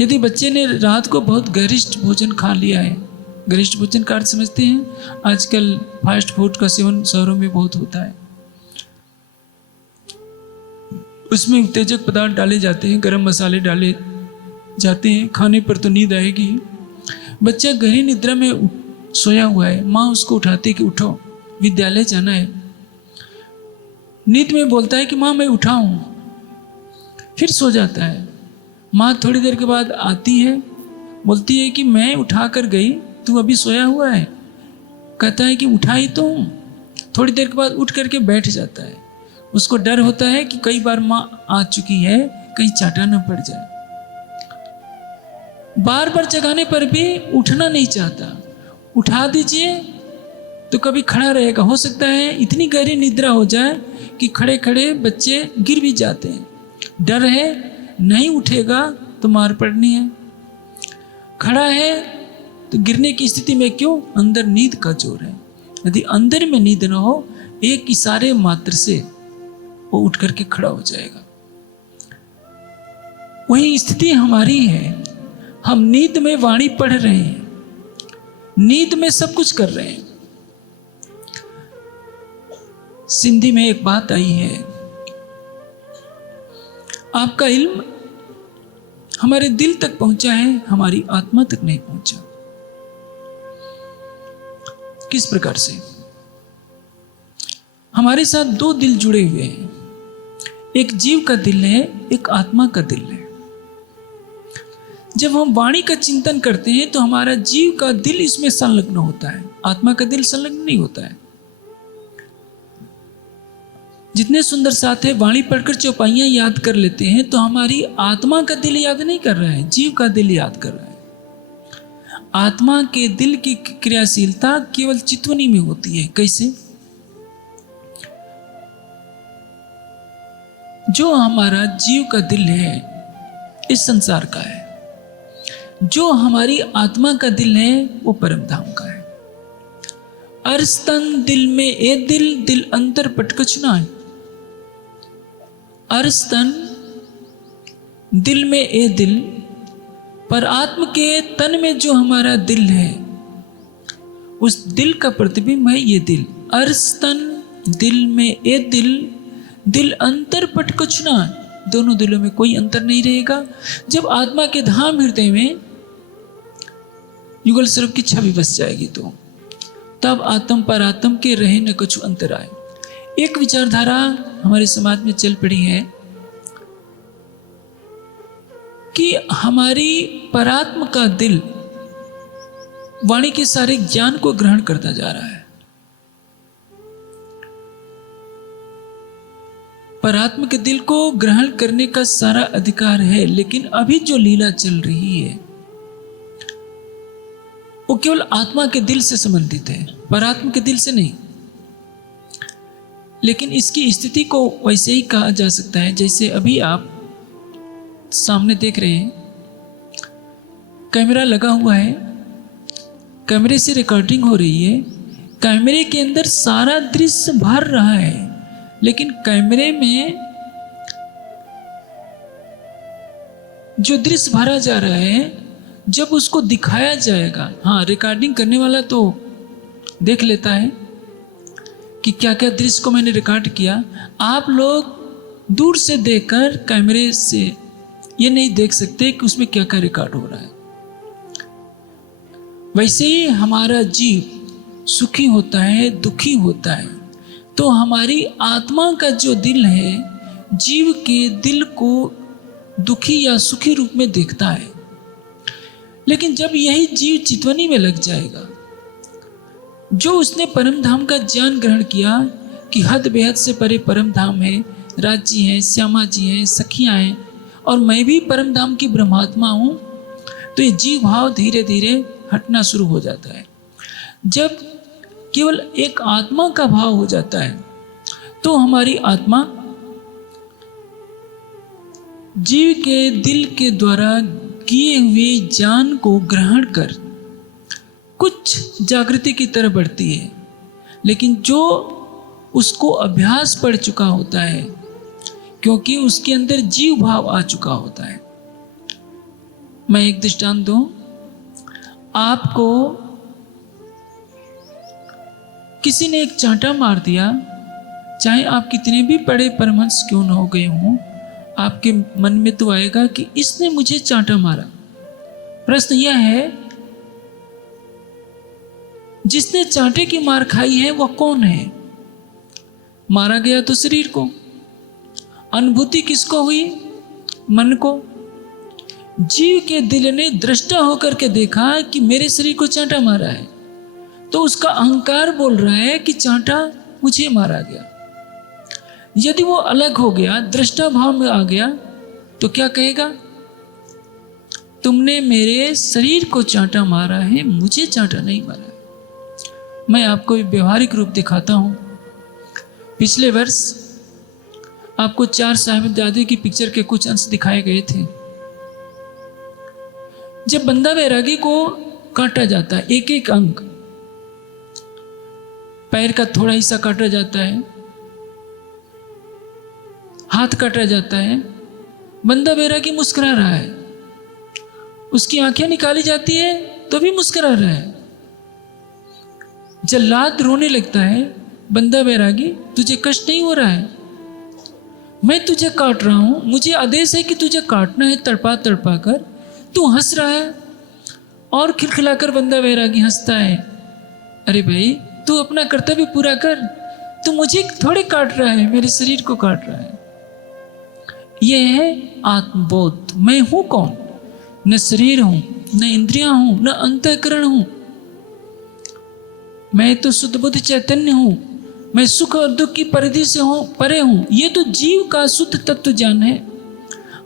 यदि बच्चे ने रात को बहुत गरिष्ठ भोजन खा लिया है, गरिष्ठ भोजन का अर्थ समझते हैं, आजकल फास्ट फूड का सेवन शहरों में बहुत होता है, उसमें उत्तेजक पदार्थ डाले जाते हैं, गरम मसाले डाले जाते हैं, खाने पर तो नींद आएगी। बच्चा गहरी निद्रा में सोया हुआ है, माँ उसको उठाती है कि उठो विद्यालय जाना है। नींद में बोलता है कि माँ मैं उठा हूँ, फिर सो जाता है। माँ थोड़ी देर के बाद आती है, बोलती है कि मैं उठा कर गई, तू अभी सोया हुआ है। कहता है कि उठाई तो हूँ। थोड़ी देर के बाद उठ करके बैठ जाता है। उसको डर होता है कि कई बार माँ आ चुकी है, कहीं चाटा न पड़ जाए। बार बार जगाने पर भी उठना नहीं चाहता। उठा दीजिए तो कभी खड़ा रहेगा। हो सकता है इतनी गहरी निद्रा हो जाए कि खड़े खड़े बच्चे गिर भी जाते हैं। डर है, नहीं उठेगा तो मार पड़नी है। खड़ा है तो गिरने की स्थिति में क्यों? अंदर नींद का जोर है। यदि अंदर में नींद न हो, एक इशारे मात्र से वो उठ करके खड़ा हो जाएगा। वही स्थिति हमारी है। हम नींद में वाणी पढ़ रहे हैं, नींद में सब कुछ कर रहे हैं। सिंधी में एक बात आई है, आपका इल्म हमारे दिल तक पहुंचा है, हमारी आत्मा तक नहीं पहुंचा। किस प्रकार से? हमारे साथ दो दिल जुड़े हुए हैं, एक जीव का दिल है, एक आत्मा का दिल है। जब हम वाणी का चिंतन करते हैं तो हमारा जीव का दिल इसमें संलग्न होता है, आत्मा का दिल संलग्न नहीं होता है। जितने सुंदर साथ है, वाणी पढ़कर चौपाइयां याद कर लेते हैं तो हमारी आत्मा का दिल याद नहीं कर रहा है, जीव का दिल याद कर रहा है। आत्मा के दिल की क्रियाशीलता केवल चितवनी में होती है। कैसे? जो हमारा जीव का दिल है इस संसार का है, जो हमारी आत्मा का दिल है वो परम धाम का है। अरस्तन दिल में ए दिल, दिल अंतर पटकछ ना है। अरस्तन दिल में ए दिल, पर आत्म के तन में जो हमारा दिल है उस दिल का प्रतिबिंब है ये दिल। अरस्तन दिल में ए दिल, दिल अंतर पटकछ ना। दोनों दिलों में कोई अंतर नहीं रहेगा। जब आत्मा के धाम हृदय में युगल स्वरूप की छवि बस जाएगी तो तब आत्म पर आत्म के रहे न कुछ अंतर आए। एक विचारधारा हमारे समाज में चल पड़ी है कि हमारी परात्म का दिल वाणी के सारे ज्ञान को ग्रहण करता जा रहा है। परात्म के दिल को ग्रहण करने का सारा अधिकार है, लेकिन अभी जो लीला चल रही है वो केवल आत्मा के दिल से संबंधित है, परात्म के दिल से नहीं। लेकिन इसकी स्थिति को वैसे ही कहा जा सकता है जैसे अभी आप सामने देख रहे हैं, कैमरा लगा हुआ है, कैमरे से रिकॉर्डिंग हो रही है, कैमरे के अंदर सारा दृश्य भर रहा है, लेकिन कैमरे में जो दृश्य भरा जा रहा है जब उसको दिखाया जाएगा, हाँ रिकॉर्डिंग करने वाला तो देख लेता है कि क्या क्या दृश्य को मैंने रिकॉर्ड किया। आप लोग दूर से देखकर कैमरे से ये नहीं देख सकते कि उसमें क्या क्या रिकॉर्ड हो रहा है। वैसे ही हमारा जीव सुखी होता है, दुखी होता है, तो हमारी आत्मा का जो दिल है जीव के दिल को दुखी या सुखी रूप में देखता है। लेकिन जब यही जीव चितवनी में लग जाएगा, जो उसने परम धाम का ज्ञान ग्रहण किया कि हद बेहद से परे परम धाम है, राज्य है, श्यामा जी हैं, सखियां हैं और मैं भी परम धाम की ब्रह्मात्मा हूं, तो ये जीव भाव धीरे धीरे हटना शुरू हो जाता है। जब केवल एक आत्मा का भाव हो जाता है तो हमारी आत्मा जीव के दिल के द्वारा किए हुए ज्ञान को ग्रहण कर कुछ जागृति की तरफ बढ़ती है। लेकिन जो उसको अभ्यास पड़ चुका होता है, क्योंकि उसके अंदर जीव भाव आ चुका होता है। मैं एक दृष्टांत दूं, आपको किसी ने एक चांटा मार दिया, चाहे आप कितने भी बड़े परमहंस क्यों न हो गए हों, आपके मन में तो आएगा कि इसने मुझे चांटा मारा। प्रश्न यह है, जिसने चांटे की मार खाई है वह कौन है? मारा गया तो शरीर को, अनुभूति किसको हुई? मन को। जीव के दिल ने दृष्टा होकर के देखा कि मेरे शरीर को चांटा मारा है, तो उसका अहंकार बोल रहा है कि चांटा मुझे मारा गया। यदि वो अलग हो गया, दृष्टा भाव में आ गया, तो क्या कहेगा? तुमने मेरे शरीर को चांटा मारा है, मुझे चांटा नहीं मारा है। मैं आपको व्यवहारिक रूप दिखाता हूं। पिछले वर्ष आपको 4 साहिबजादे की पिक्चर के कुछ अंश दिखाए गए थे। जब बंदा बैरागी को काटा जाता है, एक एक अंग, पैर का थोड़ा हिस्सा काटा जाता है, हाथ काटा जाता है, बंदा बैरागी मुस्कुरा रहा है। उसकी आंखें निकाली जाती है तो भी मुस्कुरा रहा है। जल्लाद रोने लगता है, बंदा बैरागी तुझे कष्ट नहीं हो रहा है? मैं तुझे काट रहा हूं, मुझे आदेश है कि तुझे काटना है तड़पा तड़पा कर, तू हंस रहा है। और खिलखिलाकर बंदा बैरागी हंसता है, अरे भाई तू अपना कर्तव्य पूरा कर, तू मुझे थोड़े काट रहा है, मेरे शरीर को काट रहा है। यह है आत्मबोध। मैं हूं कौन? न शरीर हूं, न इंद्रियां हूं, न अंतःकरण हूं। मैं तो शुद्ध बुद्ध चैतन्य हूं। मैं सुख और दुख की परिधि से परे हूं। ये तो जीव का शुद्ध तत्व ज्ञान है।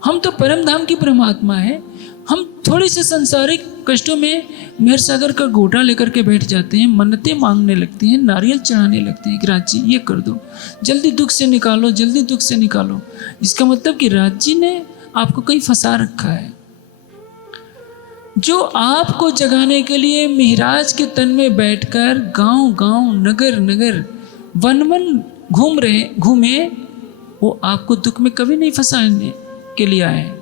हम तो परम धाम की परमात्मा है। हम थोड़े से सांसारिक कष्टों में मेहर सागर का गोटा लेकर के बैठ जाते हैं, मन्नतें मांगने लगते हैं, नारियल चढ़ाने लगते हैं कि राज जी ये कर दो, जल्दी दुख से निकालो, जल्दी दुख से निकालो। इसका मतलब कि राज जी ने आपको कहीं फंसा रखा है। जो आपको जगाने के लिए मिहराज के तन में बैठकर गांव गांव, नगर नगर, वन वन घूमे, वो आपको दुख में कभी नहीं फंसाने के लिए आए हैं।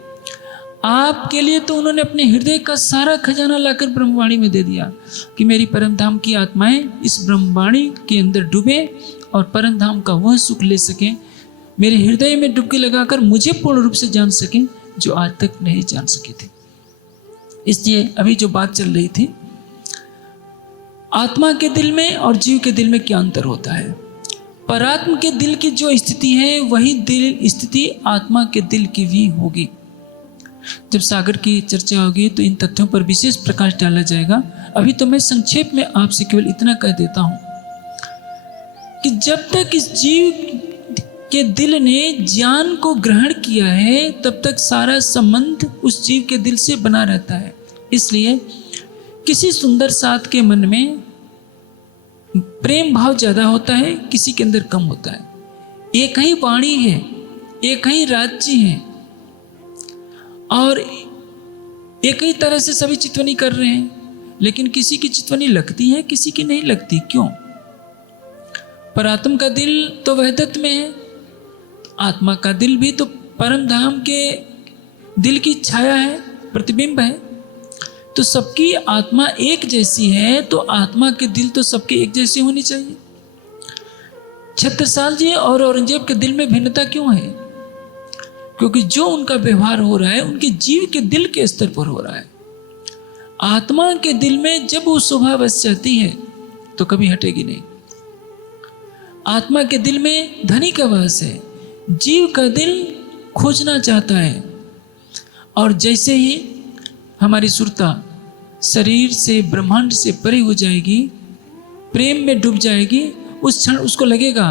आपके लिए तो उन्होंने अपने हृदय का सारा खजाना लाकर ब्रह्मवाणी में दे दिया कि मेरी परम धाम की आत्माएं इस ब्रह्मवाणी के अंदर डूबे और परम धाम का वह सुख ले सकें, मेरे हृदय में डुबकी लगाकर मुझे पूर्ण रूप से जान सकें, जो आज तक नहीं जान सके थे। इसलिए अभी जो बात चल रही थी, आत्मा के दिल में और जीव के दिल में क्या अंतर होता है। परात्म के दिल की जो स्थिति है वही दिल स्थिति आत्मा के दिल की भी होगी। जब सागर की चर्चा होगी तो इन तथ्यों पर विशेष प्रकाश डाला जाएगा। अभी तो मैं संक्षेप में आपसे केवल इतना कह देता हूं कि जब तक इस जीव के दिल ने ज्ञान को ग्रहण किया है, तब तक सारा संबंध उस जीव के दिल से बना रहता है। इसलिए किसी सुंदर साथ के मन में प्रेम भाव ज्यादा होता है, किसी के अंदर कम होता है। एक ही वाणी है, एक ही राज्य है और एक ही तरह से सभी चितवनी कर रहे हैं, लेकिन किसी की चितवनी लगती है, किसी की नहीं लगती। क्यों? परात्म का दिल तो वहदत में है, आत्मा का दिल भी तो परम धाम के दिल की छाया है, प्रतिबिंब है। तो सबकी आत्मा एक जैसी है, तो आत्मा के दिल तो सबके एक जैसी होनी चाहिए। छत्रसाल जी और औरंगजेब के दिल में भिन्नता क्यों है? क्योंकि जो उनका व्यवहार हो रहा है उनके जीव के दिल के स्तर पर हो रहा है। आत्मा के दिल में जब वो शोभा बस जाती है तो कभी हटेगी नहीं। आत्मा के दिल में धनी का वास है। जीव का दिल खोजना चाहता है, और जैसे ही हमारी सुरता शरीर से, ब्रह्मांड से परे हो जाएगी, प्रेम में डूब जाएगी, उस क्षण उसको लगेगा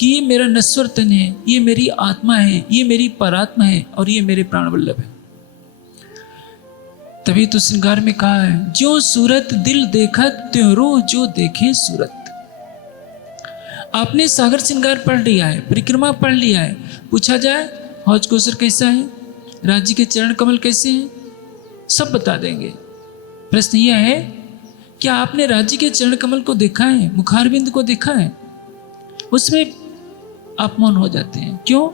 कि ये मेरा नश्वर तन है, ये मेरी आत्मा है, ये मेरी परात्मा है, और ये मेरे प्राण वल्लभ है। तभी तो श्रृंगार में कहा है, जो सूरत दिल देखत त्यों रो जो देखे सूरत। आपने सागर श्रृंगार पढ़ लिया है, परिक्रमा पढ़ लिया है, पूछा जाए हौज कौसर कैसा है, राज्य के चरण कमल कैसे हैं, सब बता देंगे। प्रश्न यह है, क्या आपने राज्य के चरण कमल को देखा है, मुखारविंद को देखा है? उसमें आप मौन हो जाते हैं। क्यों?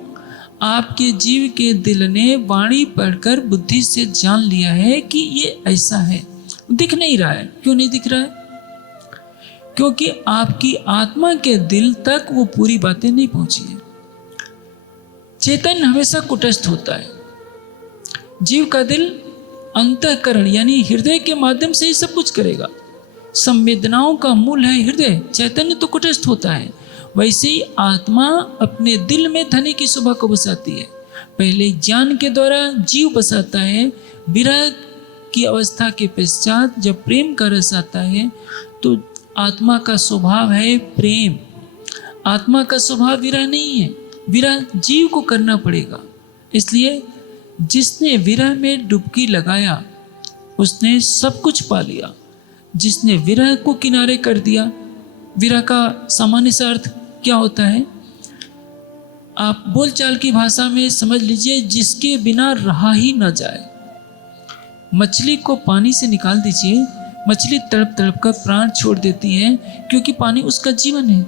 आपके जीव के दिल ने वाणी पढ़कर बुद्धि से जान लिया है कि ये ऐसा है। दिख नहीं रहा है। क्यों नहीं दिख रहा है? क्योंकि आपकी आत्मा के दिल तक वो पूरी बातें नहीं पहुंची है। चेतन हमेशा कुटस्थ होता है। जीव का दिल अंतःकरण यानी हृदय के माध्यम से ही सब कुछ करेगा। संवेदनाओं का मूल है हृदय, चैतन्य तो कुटस्थ होता है। वैसे ही आत्मा अपने दिल में धनी की शोभा को बसाती है। पहले ज्ञान के द्वारा जीव बसाता है, विरह की अवस्था के पश्चात जब प्रेम का रस आता है तो आत्मा का स्वभाव है प्रेम। आत्मा का स्वभाव विरह नहीं है, विरह जीव को करना पड़ेगा। इसलिए जिसने विरह में डुबकी लगाया उसने सब कुछ पा लिया। जिसने विरह को किनारे कर दिया, विरह का सामान्य सा अर्थ क्या होता है? आप बोलचाल की भाषा में समझ लीजिए, जिसके बिना रहा ही न जाए। मछली को पानी से निकाल दीजिए, मछली तड़प तड़प कर प्राण छोड़ देती है क्योंकि पानी उसका जीवन है।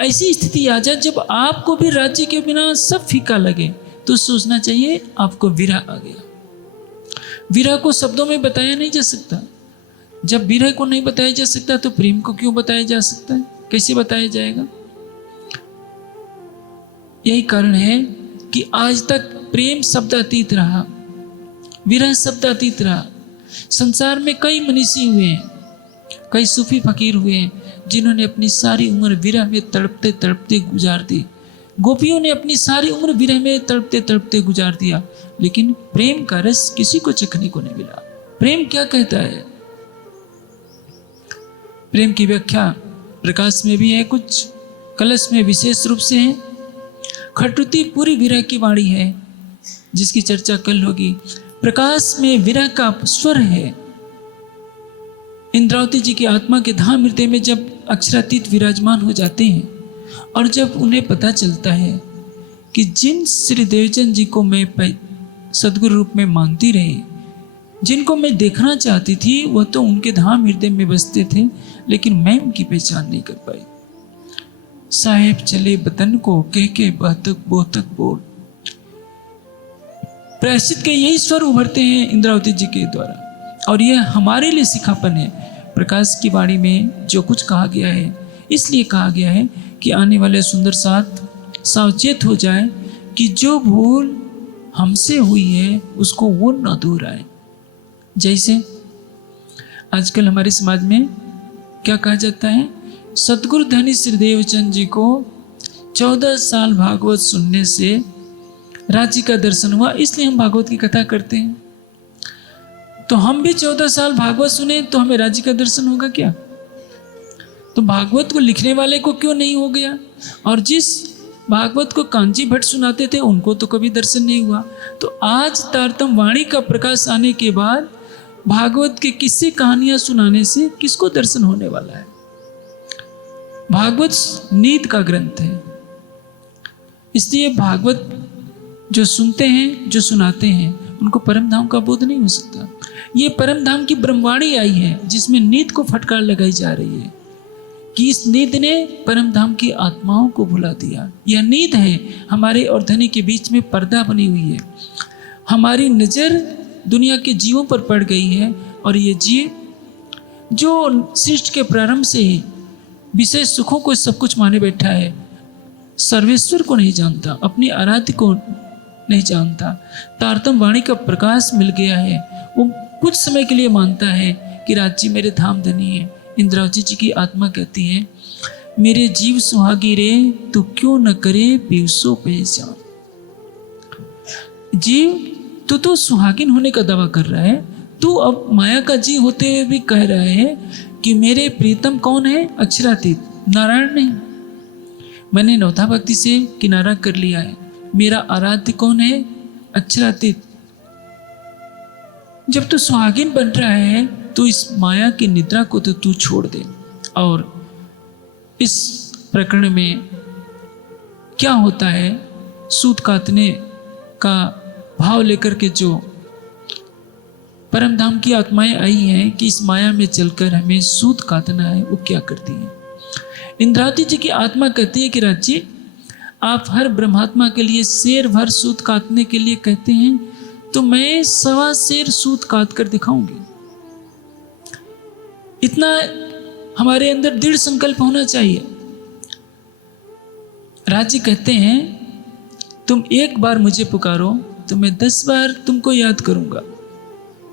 ऐसी स्थिति आ जाए जब आपको भी राज्य के बिना सब फीका लगे तो सोचना चाहिए आपको विरह आ गया। विरह को शब्दों में बताया नहीं जा सकता। जब विरह को नहीं बताया जा सकता तो प्रेम को क्यों बताया जा सकता है? कैसे बताया जाएगा? यही कारण है कि आज तक प्रेम शब्दातीत रहा, विरह शब्दातीत रहा। संसार में कई मनीषी हुए हैं, कई सूफी फकीर हुए हैं जिन्होंने अपनी सारी उम्र विरह में तड़पते तड़पते गुजार दी। गोपियों ने अपनी सारी उम्र विरह में तड़पते तड़पते गुजार दिया, लेकिन प्रेम का रस किसी को चखने को नहीं मिला। प्रेम क्या कहता है? प्रेम की व्याख्या प्रकाश में भी है, कुछ कलश में विशेष रूप से है। खटुती पूरी विरह की वाणी है जिसकी चर्चा कल होगी। प्रकाश में विरह का स्वर है। इंद्रावती जी की आत्मा के धाम हृदय में जब अक्षरातीत विराजमान हो जाते हैं और जब उन्हें पता चलता है कि जिन श्री देवचंद जी को मैं सदगुरु रूप में मानती रही, जिनको मैं देखना चाहती थी, वह तो उनके धाम हृदय में बसते थे, लेकिन मैं उनकी पहचान नहीं कर पाई। साहेब चले बतन को कह के बहतक बोतक बोल। प्रायश्चित के यही स्वर उभरते हैं इंद्रावती जी के द्वारा, और यह हमारे लिए सिखापन है। प्रकाश की वाणी में जो कुछ कहा गया है, इसलिए कहा गया है कि आने वाले सुंदर साथ सावचेत हो जाए कि जो भूल हमसे हुई है उसको वो न दोहराए। जैसे आजकल हमारे समाज में क्या कहा जाता है, सतगुरु धनी श्री देवचंद जी को 14 साल भागवत सुनने से राज्य का दर्शन हुआ, इसलिए हम भागवत की कथा करते हैं। तो हम भी 14 साल भागवत सुने तो हमें राज्य का दर्शन होगा क्या? तो भागवत को लिखने वाले को क्यों नहीं हो गया? और जिस भागवत को कांची भट्ट सुनाते थे उनको तो कभी दर्शन नहीं हुआ। तो आज तारतम वाणी का प्रकाश आने के बाद भागवत के किस्से कहानियां सुनाने से किसको दर्शन होने वाला है? भागवत नीति का ग्रंथ है, इसलिए भागवत जो सुनते हैं, जो सुनाते हैं, उनको परम धाम का बोध नहीं हो सकता। ये परम धाम की ब्रह्मवाणी आई है जिसमें नीति को फटकार लगाई जा रही है कि इस नीति ने परम धाम की आत्माओं को भुला दिया। यह नीति है हमारे और धनी के बीच में पर्दा बनी हुई है। हमारी नज़र दुनिया के जीवों पर पड़ गई है और ये जीव जो सृष्टि के प्रारंभ से ही विषय सुखों को सब कुछ माने बैठा है, सर्वेश्वर को नहीं जानता, अपनी आराध्य को नहीं जानता। तारतम वाणी का प्रकाश मिल गया है, वो कुछ समय के लिए मानता है कि राज्य मेरे धाम धनी है। इंद्रावती जी की आत्मा कहती है मेरे जीव सुहागी रे, तू क्यों न करे पीयूषों पहचान। जीव, तू तो सुहागिन होने का दावा कर रहा है, तू अब माया का जीव होते हुए भी कह रहा है कि मेरे प्रीतम कौन है? अक्षरातीत, नारायण नहीं। मैंने नवधा भक्ति से किनारा कर लिया है। मेरा आराध्य कौन है? अक्षरातीत। जब तू सुहागिन बन रहा है तो इस माया की निद्रा को तो तू छोड़ दे। और इस प्रकरण में क्या होता है, सूत काटने का भाव लेकर के जो परम धाम की आत्माएं आई हैं कि इस माया में चलकर हमें सूत काटना है, वो क्या करती है? इंद्रावती जी की आत्मा कहती है कि राज्य, आप हर ब्रह्मात्मा के लिए शेर भर सूत काटने के लिए कहते हैं, तो मैं 1.25 शेर सूत काट कर दिखाऊंगी। इतना हमारे अंदर दृढ़ संकल्प होना चाहिए। राज्य कहते हैं, तुम एक बार मुझे पुकारो तो मैं 10 बार तुमको याद करूंगा।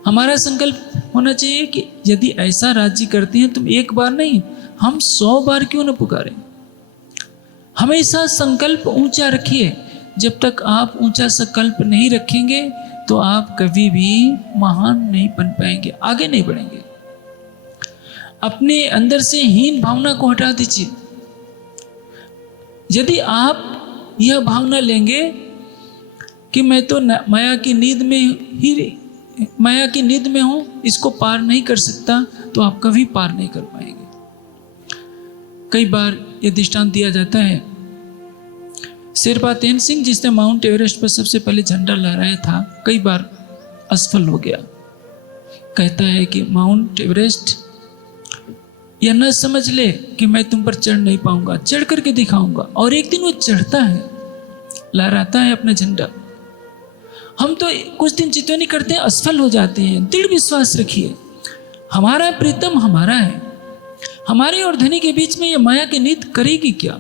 हमारा संकल्प होना चाहिए कि यदि ऐसा राज्य करते हैं, तुम एक बार नहीं, हम 100 बार क्यों न पुकारें। हमेशा संकल्प ऊंचा रखिए। जब तक आप ऊंचा संकल्प नहीं रखेंगे तो आप कभी भी महान नहीं बन पाएंगे, आगे नहीं बढ़ेंगे। अपने अंदर से हीन भावना को हटा दीजिए। यदि आप यह भावना लेंगे कि मैं तो माया की नींद में हूं, इसको पार नहीं कर सकता, तो आप कभी पार नहीं कर पाएंगे। कई बार यह दृष्टांत दिया जाता है, शेरपा तेन सिंह जिसने माउंट एवरेस्ट पर सबसे पहले झंडा लहराया था, कई बार असफल हो गया। कहता है कि माउंट एवरेस्ट यह न समझ ले कि मैं तुम पर चढ़ नहीं पाऊंगा, चढ़ करके दिखाऊंगा। और एक दिन वो चढ़ता है, लहराता है अपना झंडा। हम तो कुछ दिन चितवनी करते हैं, असफल हो जाते हैं। दृढ़ विश्वास रखिए, हमारा प्रीतम हमारा है। हमारे और धनी के बीच में यह माया की नीति करेगी क्या?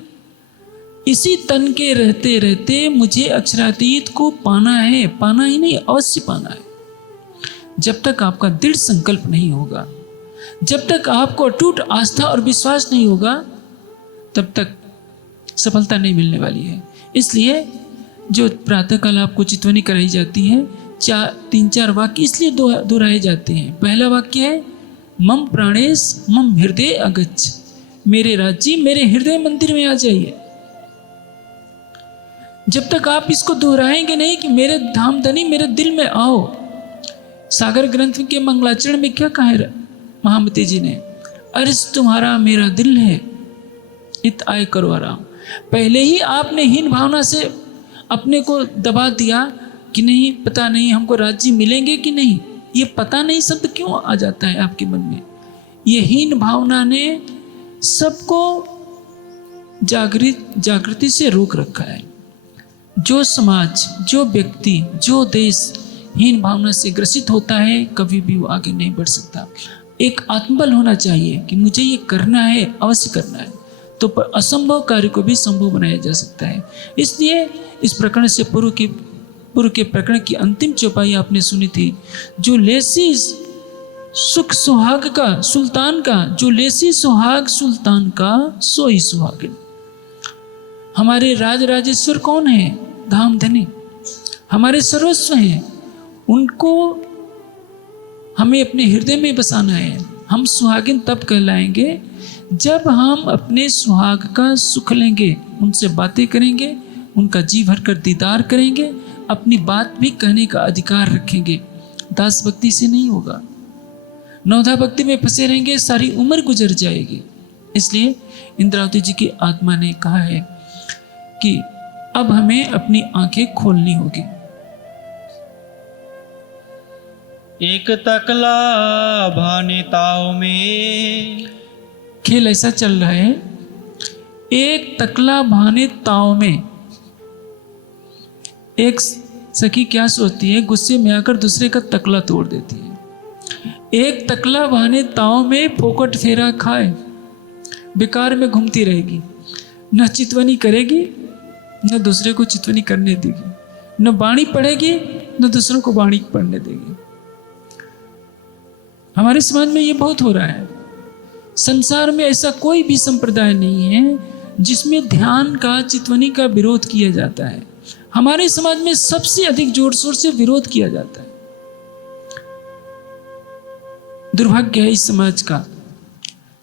इसी तन के रहते रहते मुझे अक्षरातीत को पाना है, पाना ही नहीं, अवश्य पाना है। जब तक आपका दृढ़ संकल्प नहीं होगा, जब तक आपको अटूट आस्था और विश्वास नहीं होगा, तब तक सफलता नहीं मिलने वाली है। इसलिए जो प्रातःकाल आपको चितवनी कराई जाती है, 3-4 वाक्य इसलिए दोहराए जाते हैं। पहला वाक्य है, मम प्राणेश मम हृदय अगच्छ, मेरे राज्य मेरे हृदय मंदिर में आ जाइए। जब तक आप इसको दोहराएंगे नहीं कि मेरे धाम धनी मेरे दिल में आओ। सागर ग्रंथ के मंगलाचरण में क्या कहा है महामती जी ने? अर्ज तुम्हारा मेरा दिल है, इत आए करो आराम। पहले ही आपने हीन भावना से अपने को दबा दिया कि नहीं, पता नहीं हमको राज्य मिलेंगे कि नहीं। ये पता नहीं शब्द क्यों आ जाता है आपके मन में? ये हीन भावना ने सबको जागृति से रोक रखा है। जो समाज, जो व्यक्ति, जो देश हीन भावना से ग्रसित होता है, कभी भी वो आगे नहीं बढ़ सकता। एक आत्मबल होना चाहिए कि मुझे ये करना है, अवश्य करना है, तो असंभव कार्य को भी संभव बनाया जा सकता है। इसलिए इस प्रकरण से पूर्व के प्रकरण की अंतिम चौपाई आपने सुनी थी, जो लेसी सुख सुहाग का सुल्तान का, जो लेसी सुहाग सुल्तान का सोई सुहागिन। हमारे राज राजेश्वर कौन है? धाम धनी, हमारे सर्वस्व हैं। उनको हमें अपने हृदय में बसाना है। हम सुहागिन तब कहलाएंगे जब हम अपने सुहाग का सुख लेंगे, उनसे बातें करेंगे, उनका जी भर कर दीदार करेंगे, अपनी बात भी कहने का अधिकार रखेंगे। दास भक्ति से नहीं होगा। नवधा भक्ति में फंसे रहेंगे, सारी उम्र गुजर जाएगी। इसलिए इंद्रावती जी की आत्मा ने कहा है कि अब हमें अपनी आंखें खोलनी होगी। एक तकला भानिताओं में, खेल ऐसा चल रहा है, एक तकला भाने ताव में। एक सखी क्या सोचती है, गुस्से में आकर दूसरे का तकला तोड़ देती है। एक तकला भाने ताव में फोकट फेरा खाए, बेकार में घूमती रहेगी, न चितवनी करेगी, न दूसरे को चितवनी करने देगी, न बाणी पढ़ेगी, न दूसरों को बाणी पढ़ने देगी। हमारे समाज में ये बहुत हो रहा है संसार में ऐसा कोई भी संप्रदाय नहीं है जिसमें ध्यान का, चितवनी का विरोध किया जाता है। हमारे समाज में सबसे अधिक जोर शोर से विरोध किया जाता है। दुर्भाग्य है इस समाज का।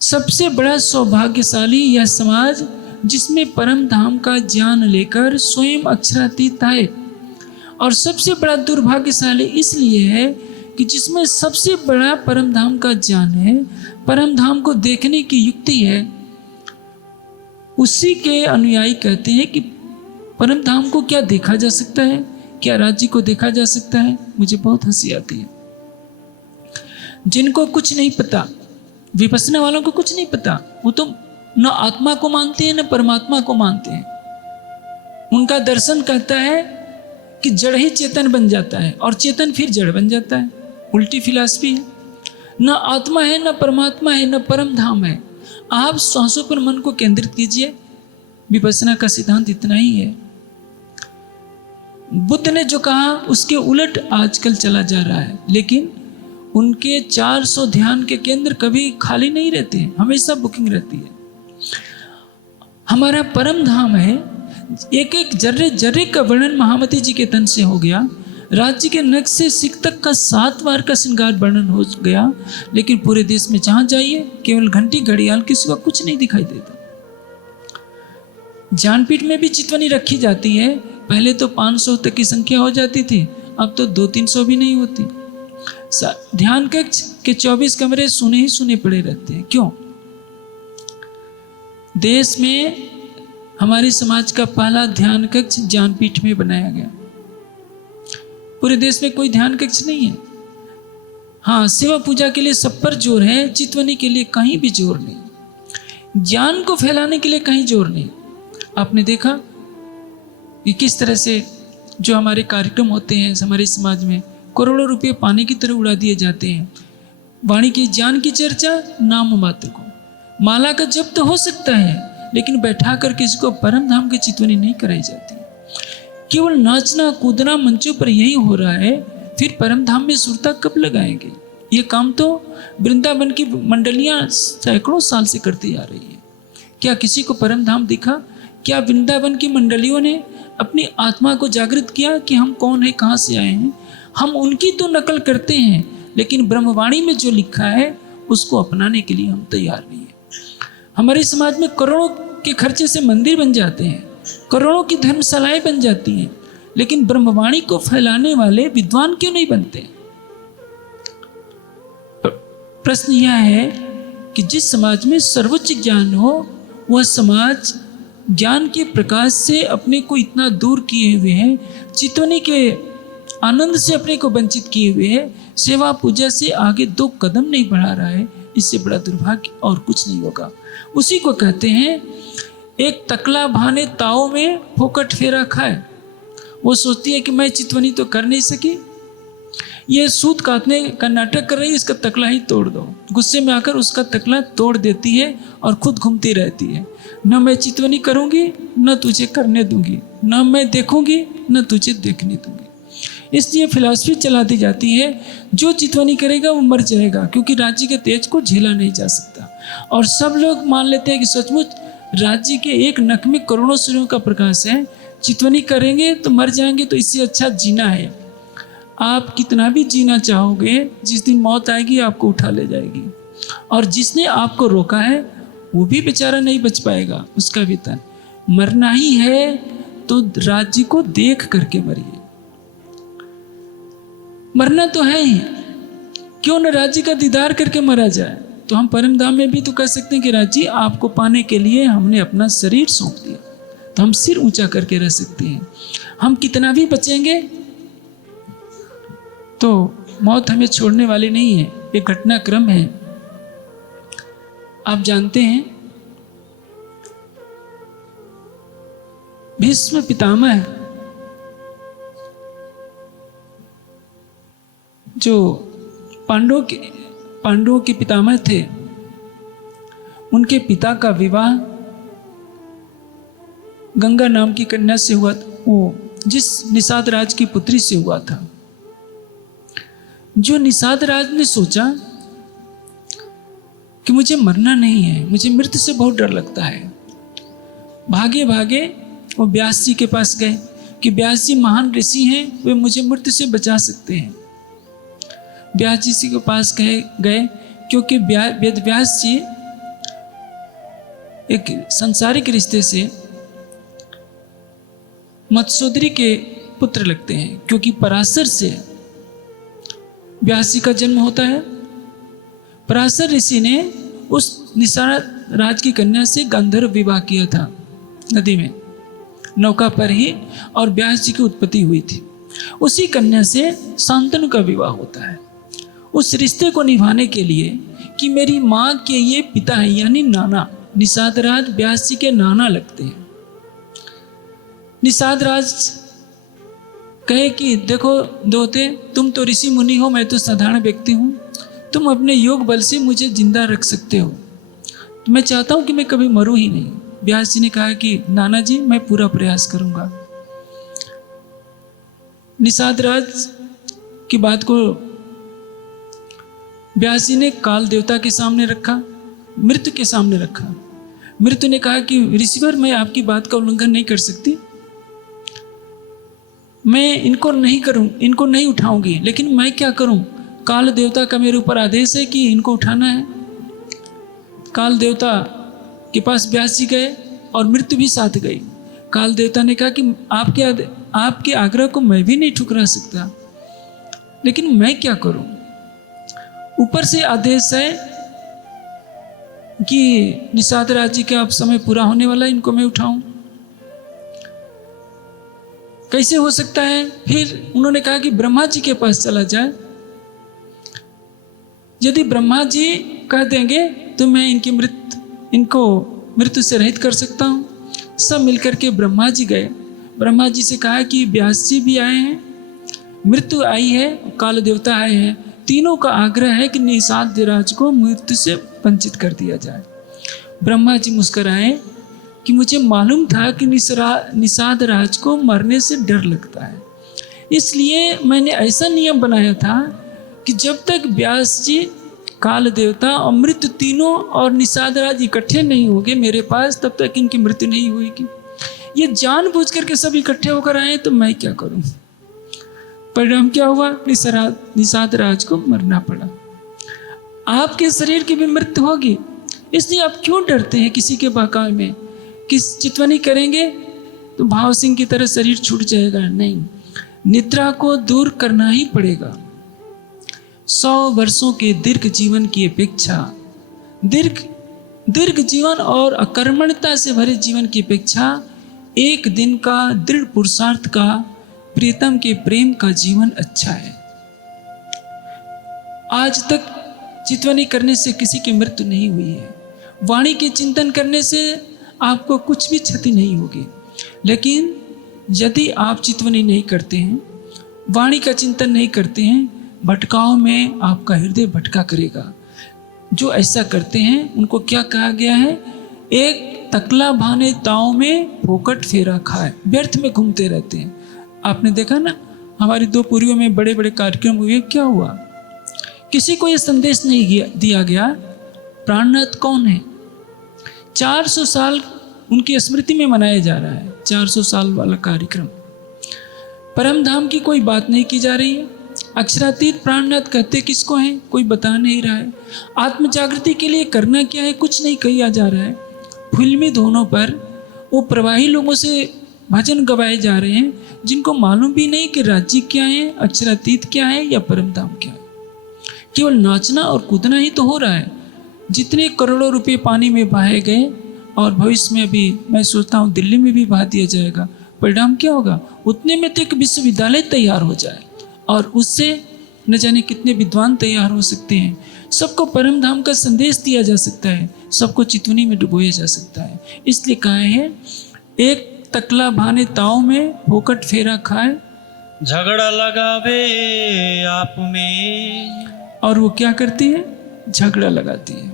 सबसे बड़ा सौभाग्यशाली यह समाज जिसमें परम धाम का ज्ञान लेकर स्वयं अक्षरातीत है, और सबसे बड़ा दुर्भाग्यशाली इसलिए है कि जिसमें सबसे बड़ा परम धाम का ज्ञान है, परम धाम को देखने की युक्ति है, उसी के अनुयायी कहते हैं कि परम धाम को क्या देखा जा सकता है, क्या राज्य को देखा जा सकता है। मुझे बहुत हंसी आती है। जिनको कुछ नहीं पता, विपश्यना वालों को कुछ नहीं पता, वो तो न आत्मा को मानते हैं न परमात्मा को मानते हैं। उनका दर्शन कहता है कि जड़ ही चेतन बन जाता है और चेतन फिर जड़ बन जाता है। उल्टी फिलॉसफी है। न आत्मा है, न परमात्मा है, न परम धाम है। आप श्वासों पर मन को केंद्रित कीजिए। विपश्यना का सिद्धांत इतना ही है। बुद्ध ने जो कहा उसके उलट आजकल चला जा रहा है, लेकिन उनके 400 ध्यान के केंद्र कभी खाली नहीं रहते हैं, हमेशा बुकिंग रहती है। हमारा परम धाम है। एक एक जर्रे जर्रे का वर्णन महामती जी के तन से हो गया। राज्य के नख से सिख तक का 7 बार का श्रृंगार वर्णन हो गया, लेकिन पूरे देश में जहां जाइए केवल घंटी घड़ियाल, किसी का कुछ नहीं दिखाई देता। ज्ञानपीठ में भी चितवनी रखी जाती है। पहले तो 500 तक की संख्या हो जाती थी, अब तो 200-300 भी नहीं होती। ध्यान कक्ष के 24 कमरे सुने ही सुने पड़े रहते हैं। क्यों? देश में हमारे समाज का पहला ध्यान कक्ष ज्ञानपीठ में बनाया गया। पूरे देश में कोई ध्यान कक्ष नहीं है। हाँ, सेवा पूजा के लिए सब पर जोर है, चितवनी के लिए कहीं भी जोर नहीं, ज्ञान को फैलाने के लिए कहीं जोर नहीं। आपने देखा कि किस तरह से जो हमारे कार्यक्रम होते हैं हमारे समाज में, करोड़ों रुपए पानी की तरह उड़ा दिए जाते हैं। वाणी की ज्ञान की चर्चा नाम मात्र को, माला का जप तो हो सकता है, लेकिन बैठा कर किसी को परम धाम की चितवनी नहीं कराई जाती। केवल नाचना कूदना मंचों पर यही हो रहा है, फिर परम धाम में सुरता कब लगाएंगे? ये काम तो वृंदावन की मंडलियां सैकड़ों साल से करती आ रही है। क्या किसी को परम धाम दिखा? क्या वृंदावन की मंडलियों ने अपनी आत्मा को जागृत किया कि हम कौन है, कहाँ से आए हैं? हम उनकी तो नकल करते हैं, लेकिन ब्रह्मवाणी में जो लिखा है उसको अपनाने के लिए हम तैयार नहीं है। हमारे समाज में करोड़ों के खर्चे से मंदिर बन जाते हैं, करोड़ों की धर्मशालाएं बन जाती हैं, लेकिन ब्रह्मवाणी को फैलाने वाले विद्वान क्यों नहीं बनते? प्रश्न यह है कि जिस समाज में सर्वोच्च ज्ञान हो, वह समाज ज्ञान के प्रकाश से अपने को इतना दूर किए हुए है, चितवनी के आनंद से अपने को वंचित किए हुए है, सेवा पूजा से आगे 2 कदम नहीं बढ़ा रहा है। इससे बड़ा दुर्भाग्य और कुछ नहीं होगा। उसी को कहते हैं एक तकला भाने ताव में फोकट फेरा खाए। वो सोचती है कि मैं चितवनी तो कर नहीं सकी, ये सूत काटने का नाटक कर रही है, इसका तकला ही तोड़ दो। गुस्से में आकर उसका तकला तोड़ देती है और खुद घूमती रहती है। न मैं चितवनी करूंगी, न तुझे करने दूंगी, न मैं देखूंगी, न तुझे देखने दूंगी। इसलिए फिलॉसफी चलाती जाती है, जो चितवनी करेगा वो मर जाएगा, क्योंकि राज्य के तेज को झेला नहीं जा सकता। और सब लोग मान लेते हैं कि सचमुच राज्य के एक नख में करोड़ों सूर्यों का प्रकाश है, चितवनी करेंगे तो मर जाएंगे, तो इससे अच्छा जीना है। आप कितना भी जीना चाहोगे, जिस दिन मौत आएगी आपको उठा ले जाएगी, और जिसने आपको रोका है वो भी बेचारा नहीं बच पाएगा, उसका वेतन। मरना ही है तो राज्य को देख करके मरिए। मरना तो है ही, क्यों न राज्य का दीदार करके मरा जाए? तो हम परम धाम में भी तो कह सकते हैं कि राज्य आपको पाने के लिए हमने अपना शरीर सौंप दिया, तो हम सिर ऊंचा करके रह सकते हैं। हम कितना भी बचेंगे तो मौत हमें छोड़ने वाली नहीं है, एक घटनाक्रम है। आप जानते हैं भीष्म पितामह जो पांडवों के पितामह थे, उनके पिता का विवाह गंगा नाम की कन्या से हुआ, वो जिस निषाद राज की पुत्री से हुआ था। जो निषाद राज ने सोचा कि मुझे मरना नहीं है, मुझे मृत्यु से बहुत डर लगता है। भागे भागे वो व्यास जी के पास गए कि व्यास जी महान ऋषि हैं, वे मुझे मृत्यु से बचा सकते हैं। व्यास जी के पास गए क्योंकि वेद व्यास जी एक संसारिक रिश्ते से मत्स्योदरी के पुत्र लगते हैं, क्योंकि पराशर से व्यास जी का जन्म होता है। पराशर ऋषि ने उस निषाद राज की कन्या से गांधर्व विवाह किया था नदी में, नौका पर ही, और व्यास जी की उत्पत्ति हुई थी। उसी कन्या से शांतनु का विवाह होता है। उस रिश्ते को निभाने के लिए कि मेरी माँ के ये पिता हैं, यानी नाना, निषाद राज व्यास जी के नाना लगते हैं। निषाद राज कहे कि देखो दोते, तुम तो ऋषि मुनि हो, मैं तो साधारण व्यक्ति हूँ, तुम अपने योग बल से मुझे जिंदा रख सकते हो, तो मैं चाहता हूँ कि मैं कभी मरूँ ही नहीं। व्यास जी ने कहा कि नाना जी, मैं पूरा प्रयास करूँगा। निषाद राज की बात को व्यास जी ने काल देवता के सामने रखा, मृत्यु के सामने रखा। मृत्यु ने कहा कि ऋषिवर, मैं आपकी बात का उल्लंघन नहीं कर सकती, मैं इनको नहीं उठाऊंगी, लेकिन मैं क्या करूं? काल देवता का मेरे ऊपर आदेश है कि इनको उठाना है। काल देवता के पास व्यास जी गए और मृत्यु भी साथ गई। काल देवता ने कहा कि आपके आग्रह को मैं भी नहीं ठुकरा सकता, लेकिन मैं क्या करूं? ऊपर से आदेश है कि निषाद राज जी का अब समय पूरा होने वाला है, इनको मैं उठाऊं, कैसे हो सकता है? फिर उन्होंने कहा कि ब्रह्मा जी के पास चला जाए, यदि ब्रह्मा जी कह देंगे तो मैं इनको मृत्यु से रहित कर सकता हूँ। सब मिलकर के ब्रह्मा जी गए। ब्रह्मा जी से कहा कि व्यास जी भी आए हैं, मृत्यु आई है, काल देवता आए हैं, तीनों का आग्रह है कि निषाद राज को मृत्यु से वंचित कर दिया जाए। ब्रह्मा जी मुस्कुराए कि मुझे मालूम था कि निषाद राज को मरने से डर लगता है, इसलिए मैंने ऐसा नियम बनाया था कि जब तक व्यास जी, काल देवता और मृत्यु तीनों और निषाद राज इकट्ठे नहीं होंगे मेरे पास, तब तक इनकी मृत्यु नहीं होगी। ये जानबूझ करके सब इकट्ठे होकर आए, तो मैं क्या करूं? परिणाम क्या हुआ? निषाद राज को मरना पड़ा। आपके शरीर की भी मृत्यु होगी, इसलिए आप क्यों डरते हैं किसी के बहकावे में? किस चितवनी करेंगे तो भाव सिंह की तरह शरीर छूट जाएगा? नहीं, निद्रा को दूर करना ही पड़ेगा। 100 वर्षों के दीर्घ जीवन की अपेक्षा, दीर्घ जीवन और अकर्मण्यता से भरे जीवन की अपेक्षा एक दिन का दृढ़ पुरुषार्थ का, प्रियतम के प्रेम का जीवन अच्छा है। आज तक चितवनी करने से किसी की मृत्यु नहीं हुई है। वाणी के चिंतन करने से आपको कुछ भी क्षति नहीं होगी, लेकिन यदि आप चितवनी नहीं करते हैं, वाणी का चिंतन नहीं करते हैं, भटकाव में आपका हृदय भटका करेगा। जो ऐसा करते हैं उनको क्या कहा गया है? एक तकला भाने ताव में फोकट फेरा खाए, व्यर्थ में घूमते रहते हैं। आपने देखा ना, हमारी 2 पुरियों में बड़े बड़े कार्यक्रम हुए, क्या हुआ? किसी को यह संदेश नहीं दिया गया प्राणनाथ कौन है। 400 साल उनकी स्मृति में मनाया जा रहा है, 400 साल वाला कार्यक्रम। परम धाम की कोई बात नहीं की जा रही है। अक्षरातीत प्राणनाथ कहते किसको हैं, कोई बता नहीं रहा है। आत्म जागृति के लिए करना क्या है, कुछ नहीं किया जा रहा है। फिल्मी धुनों पर वो प्रवाही लोगों से भजन गवाए जा रहे हैं, जिनको मालूम भी नहीं कि राज्य क्या है, अक्षरातीत क्या है या परम धाम क्या है। केवल नाचना और कूदना ही तो हो रहा है। जितने करोड़ों रुपए पानी में बहाए गए, और भविष्य में भी मैं सोचता हूँ दिल्ली में भी बहा दिया जाएगा। परिणाम क्या होगा? उतने में तो एक विश्वविद्यालय तैयार हो जाए, और उससे न जाने कितने विद्वान तैयार हो सकते हैं। सबको परम धाम का संदेश दिया जा सकता है, सबको चितवनी में डुबोया जा सकता है। इसलिए कहा है, एक तकला भाने ताव में फोकट फेरा खाए, झगड़ा लगावे आप में। और वो क्या करती है? झगड़ा लगाती है।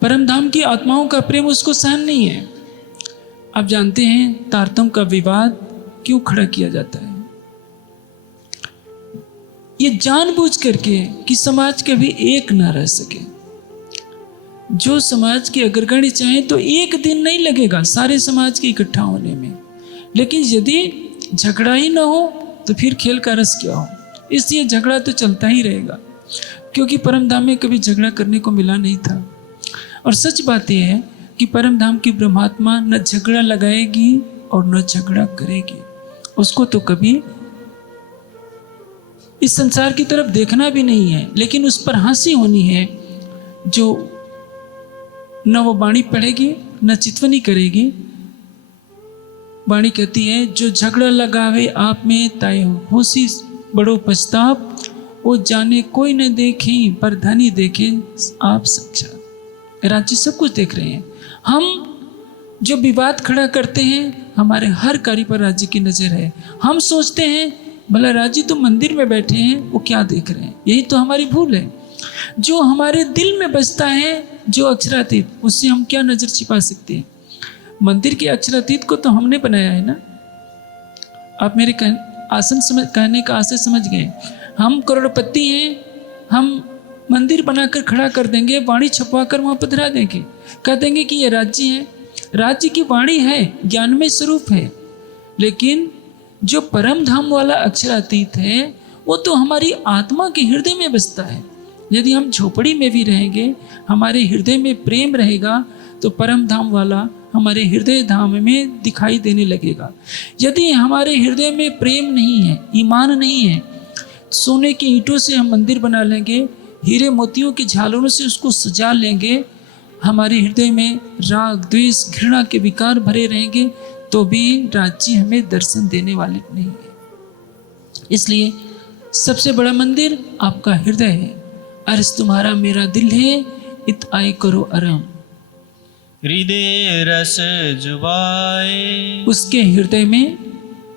परम धाम की आत्माओं का प्रेम उसको सहन नहीं है। आप जानते हैं तारतम का विवाद क्यों खड़ा किया जाता है? ये जानबूझ करके कि समाज कभी एक ना रह सके। जो समाज के अग्रगण्य चाहें तो एक दिन नहीं लगेगा सारे समाज के इकट्ठा होने में, लेकिन यदि झगड़ा ही ना हो तो फिर खेल का रस क्या हो। इसलिए झगड़ा तो चलता ही रहेगा, क्योंकि परम धाम में कभी झगड़ा करने को मिला नहीं था। और सच बात यह है कि परम धाम की ब्रह्मात्मा न झगड़ा लगाएगी और न झगड़ा करेगी। उसको तो कभी इस संसार की तरफ देखना भी नहीं है, लेकिन उस पर हंसी होनी है। जो न वो वाणी पढ़ेगी न चितवनी करेगी। वाणी कहती है, जो झगड़ा लगावे आप में ताय होशी बड़ो पछताप, वो जाने कोई न देखे पर धनी देखे आप साक्षात। राज्य सब कुछ देख रहे हैं। हम जो विवाद खड़ा करते हैं, हमारे हर कार्य पर राज्य की नजर है। हम सोचते हैं भला राज्य तो मंदिर में बैठे हैं, वो क्या देख रहे हैं। यही तो हमारी भूल है। जो हमारे दिल में बसता है, जो अक्षरातीत, उससे हम क्या नजर छिपा सकते हैं। मंदिर के अक्षरातीत को तो हमने बनाया है ना। आप मेरे कहने का आशय समझ गए। हम करोड़पति हैं, हम मंदिर बनाकर खड़ा कर देंगे, वाणी छपवा कर वहाँ पधरा देंगे, कह देंगे कि ये राज्य है। राज्य की वाणी है, ज्ञानमय स्वरूप है, लेकिन जो परम धाम वाला अक्षरातीत है वो तो हमारी आत्मा के हृदय में बसता है। यदि हम झोपड़ी में भी रहेंगे, हमारे हृदय में प्रेम रहेगा तो परम धाम वाला हमारे हृदय धाम में दिखाई देने लगेगा। यदि हमारे हृदय में प्रेम नहीं है, ईमान नहीं है, सोने की ईंटों से हम मंदिर बना लेंगे, हीरे मोतियों की झालरों से उसको सजा लेंगे, हमारे हृदय में राग द्वेष घृणा के विकार भरे रहेंगे, तो भी राज्य हमें दर्शन देने वाले नहीं है। इसलिए सबसे बड़ा मंदिर आपका हृदय है। अर्ज तुम्हारा मेरा दिल है, इत आए करो आराम। हृदय रस जुबाए, उसके हृदय में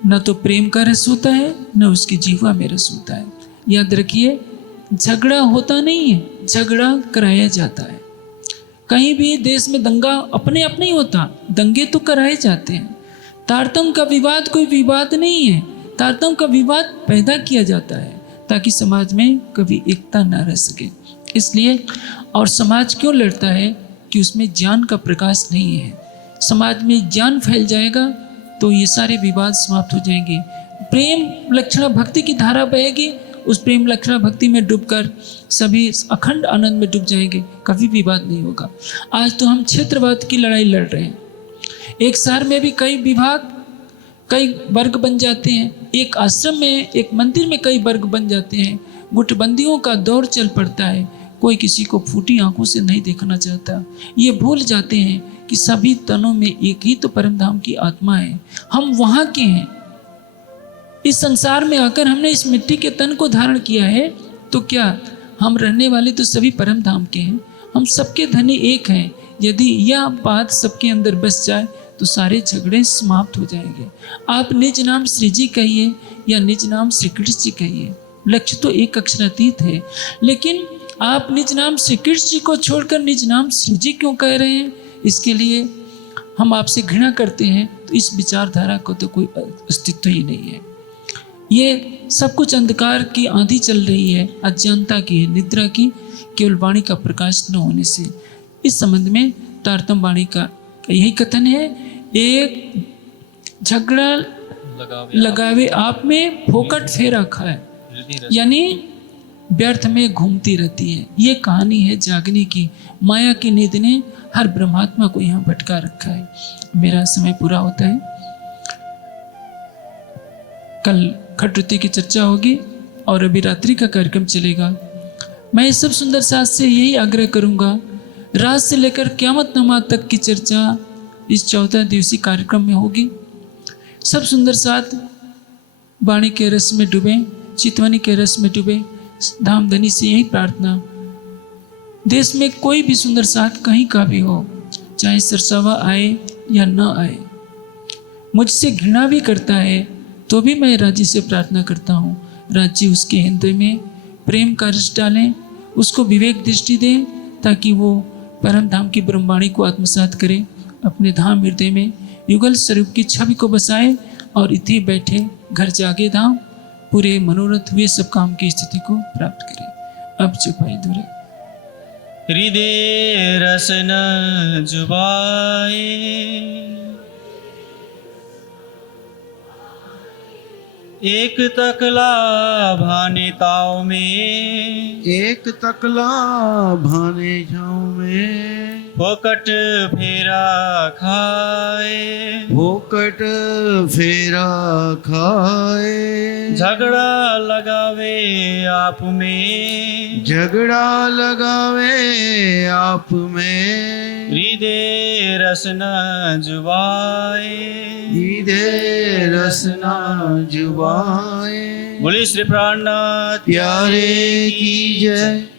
न तो प्रेम का रस होता है, न उसकी जीवा में रस होता है। याद रखिए, झगड़ा होता नहीं है, झगड़ा कराया जाता है। कहीं भी देश में दंगा अपने आप नहीं होता, दंगे तो कराए जाते हैं। तारतम का विवाद कोई विवाद नहीं है, तारतम का विवाद पैदा किया जाता है ताकि समाज में कभी एकता ना रह सके। इसलिए, और समाज क्यों लड़ता है कि उसमें ज्ञान का प्रकाश नहीं है। समाज में ज्ञान फैल जाएगा तो ये सारे विवाद समाप्त हो जाएंगे। प्रेम लक्षणा भक्ति की धारा बहेगी, उस प्रेम लक्षणा भक्ति में डूबकर सभी अखंड आनंद में डूब जाएंगे, कभी विवाद नहीं होगा। आज तो हम क्षेत्रवाद की लड़ाई लड़ रहे हैं। एक शहर में भी कई विभाग, कई वर्ग बन जाते हैं। एक आश्रम में, एक मंदिर में कई वर्ग बन जाते हैं। गुटबंदियों का दौर चल पड़ता है। कोई किसी को फूटी आंखों से नहीं देखना चाहता। ये भूल जाते हैं कि सभी तनों में एक ही तो परम धाम की आत्मा है। हम वहाँ के हैं। इस संसार में आकर हमने इस मिट्टी के तन को धारण किया है, तो क्या हम रहने वाले तो सभी परम धाम के हैं। हम सबके धनी एक हैं। यदि यह बात सबके अंदर बस जाए तो सारे झगड़े समाप्त हो जाएंगे। आप निज नाम श्री जी कहिए या निज नाम श्री कृष्ण जी कहिए, लक्ष्य तो एक अक्षरातीत है। लेकिन आप निज नाम श्री कृष्ण जी को छोड़कर निज नाम श्री जी क्यों कह रहे हैं? इसके लिए हम आपसे घृणा करते हैं, तो इस विचारधारा को तो कोई अस्तित्व ही नहीं है। ये सब कुछ अंधकार की आंधी चल रही है, अज्ञानता की है, निद्रा की, केवल वाणी का प्रकाश न होने से। इस संबंध में तारतम वाणी का यही कथन है, एक झगड़ा लगावे आप में फोकट फेरा खाए, यानी व्यर्थ में घूमती रहती है। ये कहानी है जागने की। माया की नींद ने हर ब्रह्मात्मा को यहाँ भटका रखा है। मेरा समय पूरा होता है। कल खटरुति की चर्चा होगी और अभी रात्रि का कार्यक्रम चलेगा। मैं इस सब सुंदर साथ से यही आग्रह करूंगा, रात से लेकर क़यामत नमा तक की चर्चा इस 14 दिवसीय कार्यक्रम में होगी। सब सुंदर साथ वाणी के रस में डूबे, चितवनी के रस में डूबे। धामधनी से यही प्रार्थना, देश में कोई भी सुंदर साथ कहीं का भी हो, चाहे सरसावा आए या न आए, मुझसे घृणा भी करता है तो भी मैं राज्य से प्रार्थना करता हूँ, राज्य उसके हृदय में प्रेम का रस डालें, उसको विवेक दृष्टि दें, ताकि वो परम धाम की ब्रह्मवाणी को आत्मसात करे, अपने धाम हृदय में युगल स्वरूप की छवि को बसाए और इथे बैठे घर जागे धाम पूरे मनोरथ हुए सब काम की स्थिति को प्राप्त करें। अब चुपाई दूर हृदय रस न जुबाए। एक तकला भाने ताव में, एक तकला भाने छाँव में, फोकट फेरा खाए। फोकट फेरा खाए। झगड़ा लगावे आप में, झगड़ा लगावे आप में, हृदय रस न जुबाए। हृदय रस ना जुबाए। बोले श्री प्राणनाथ प्यारे की जय।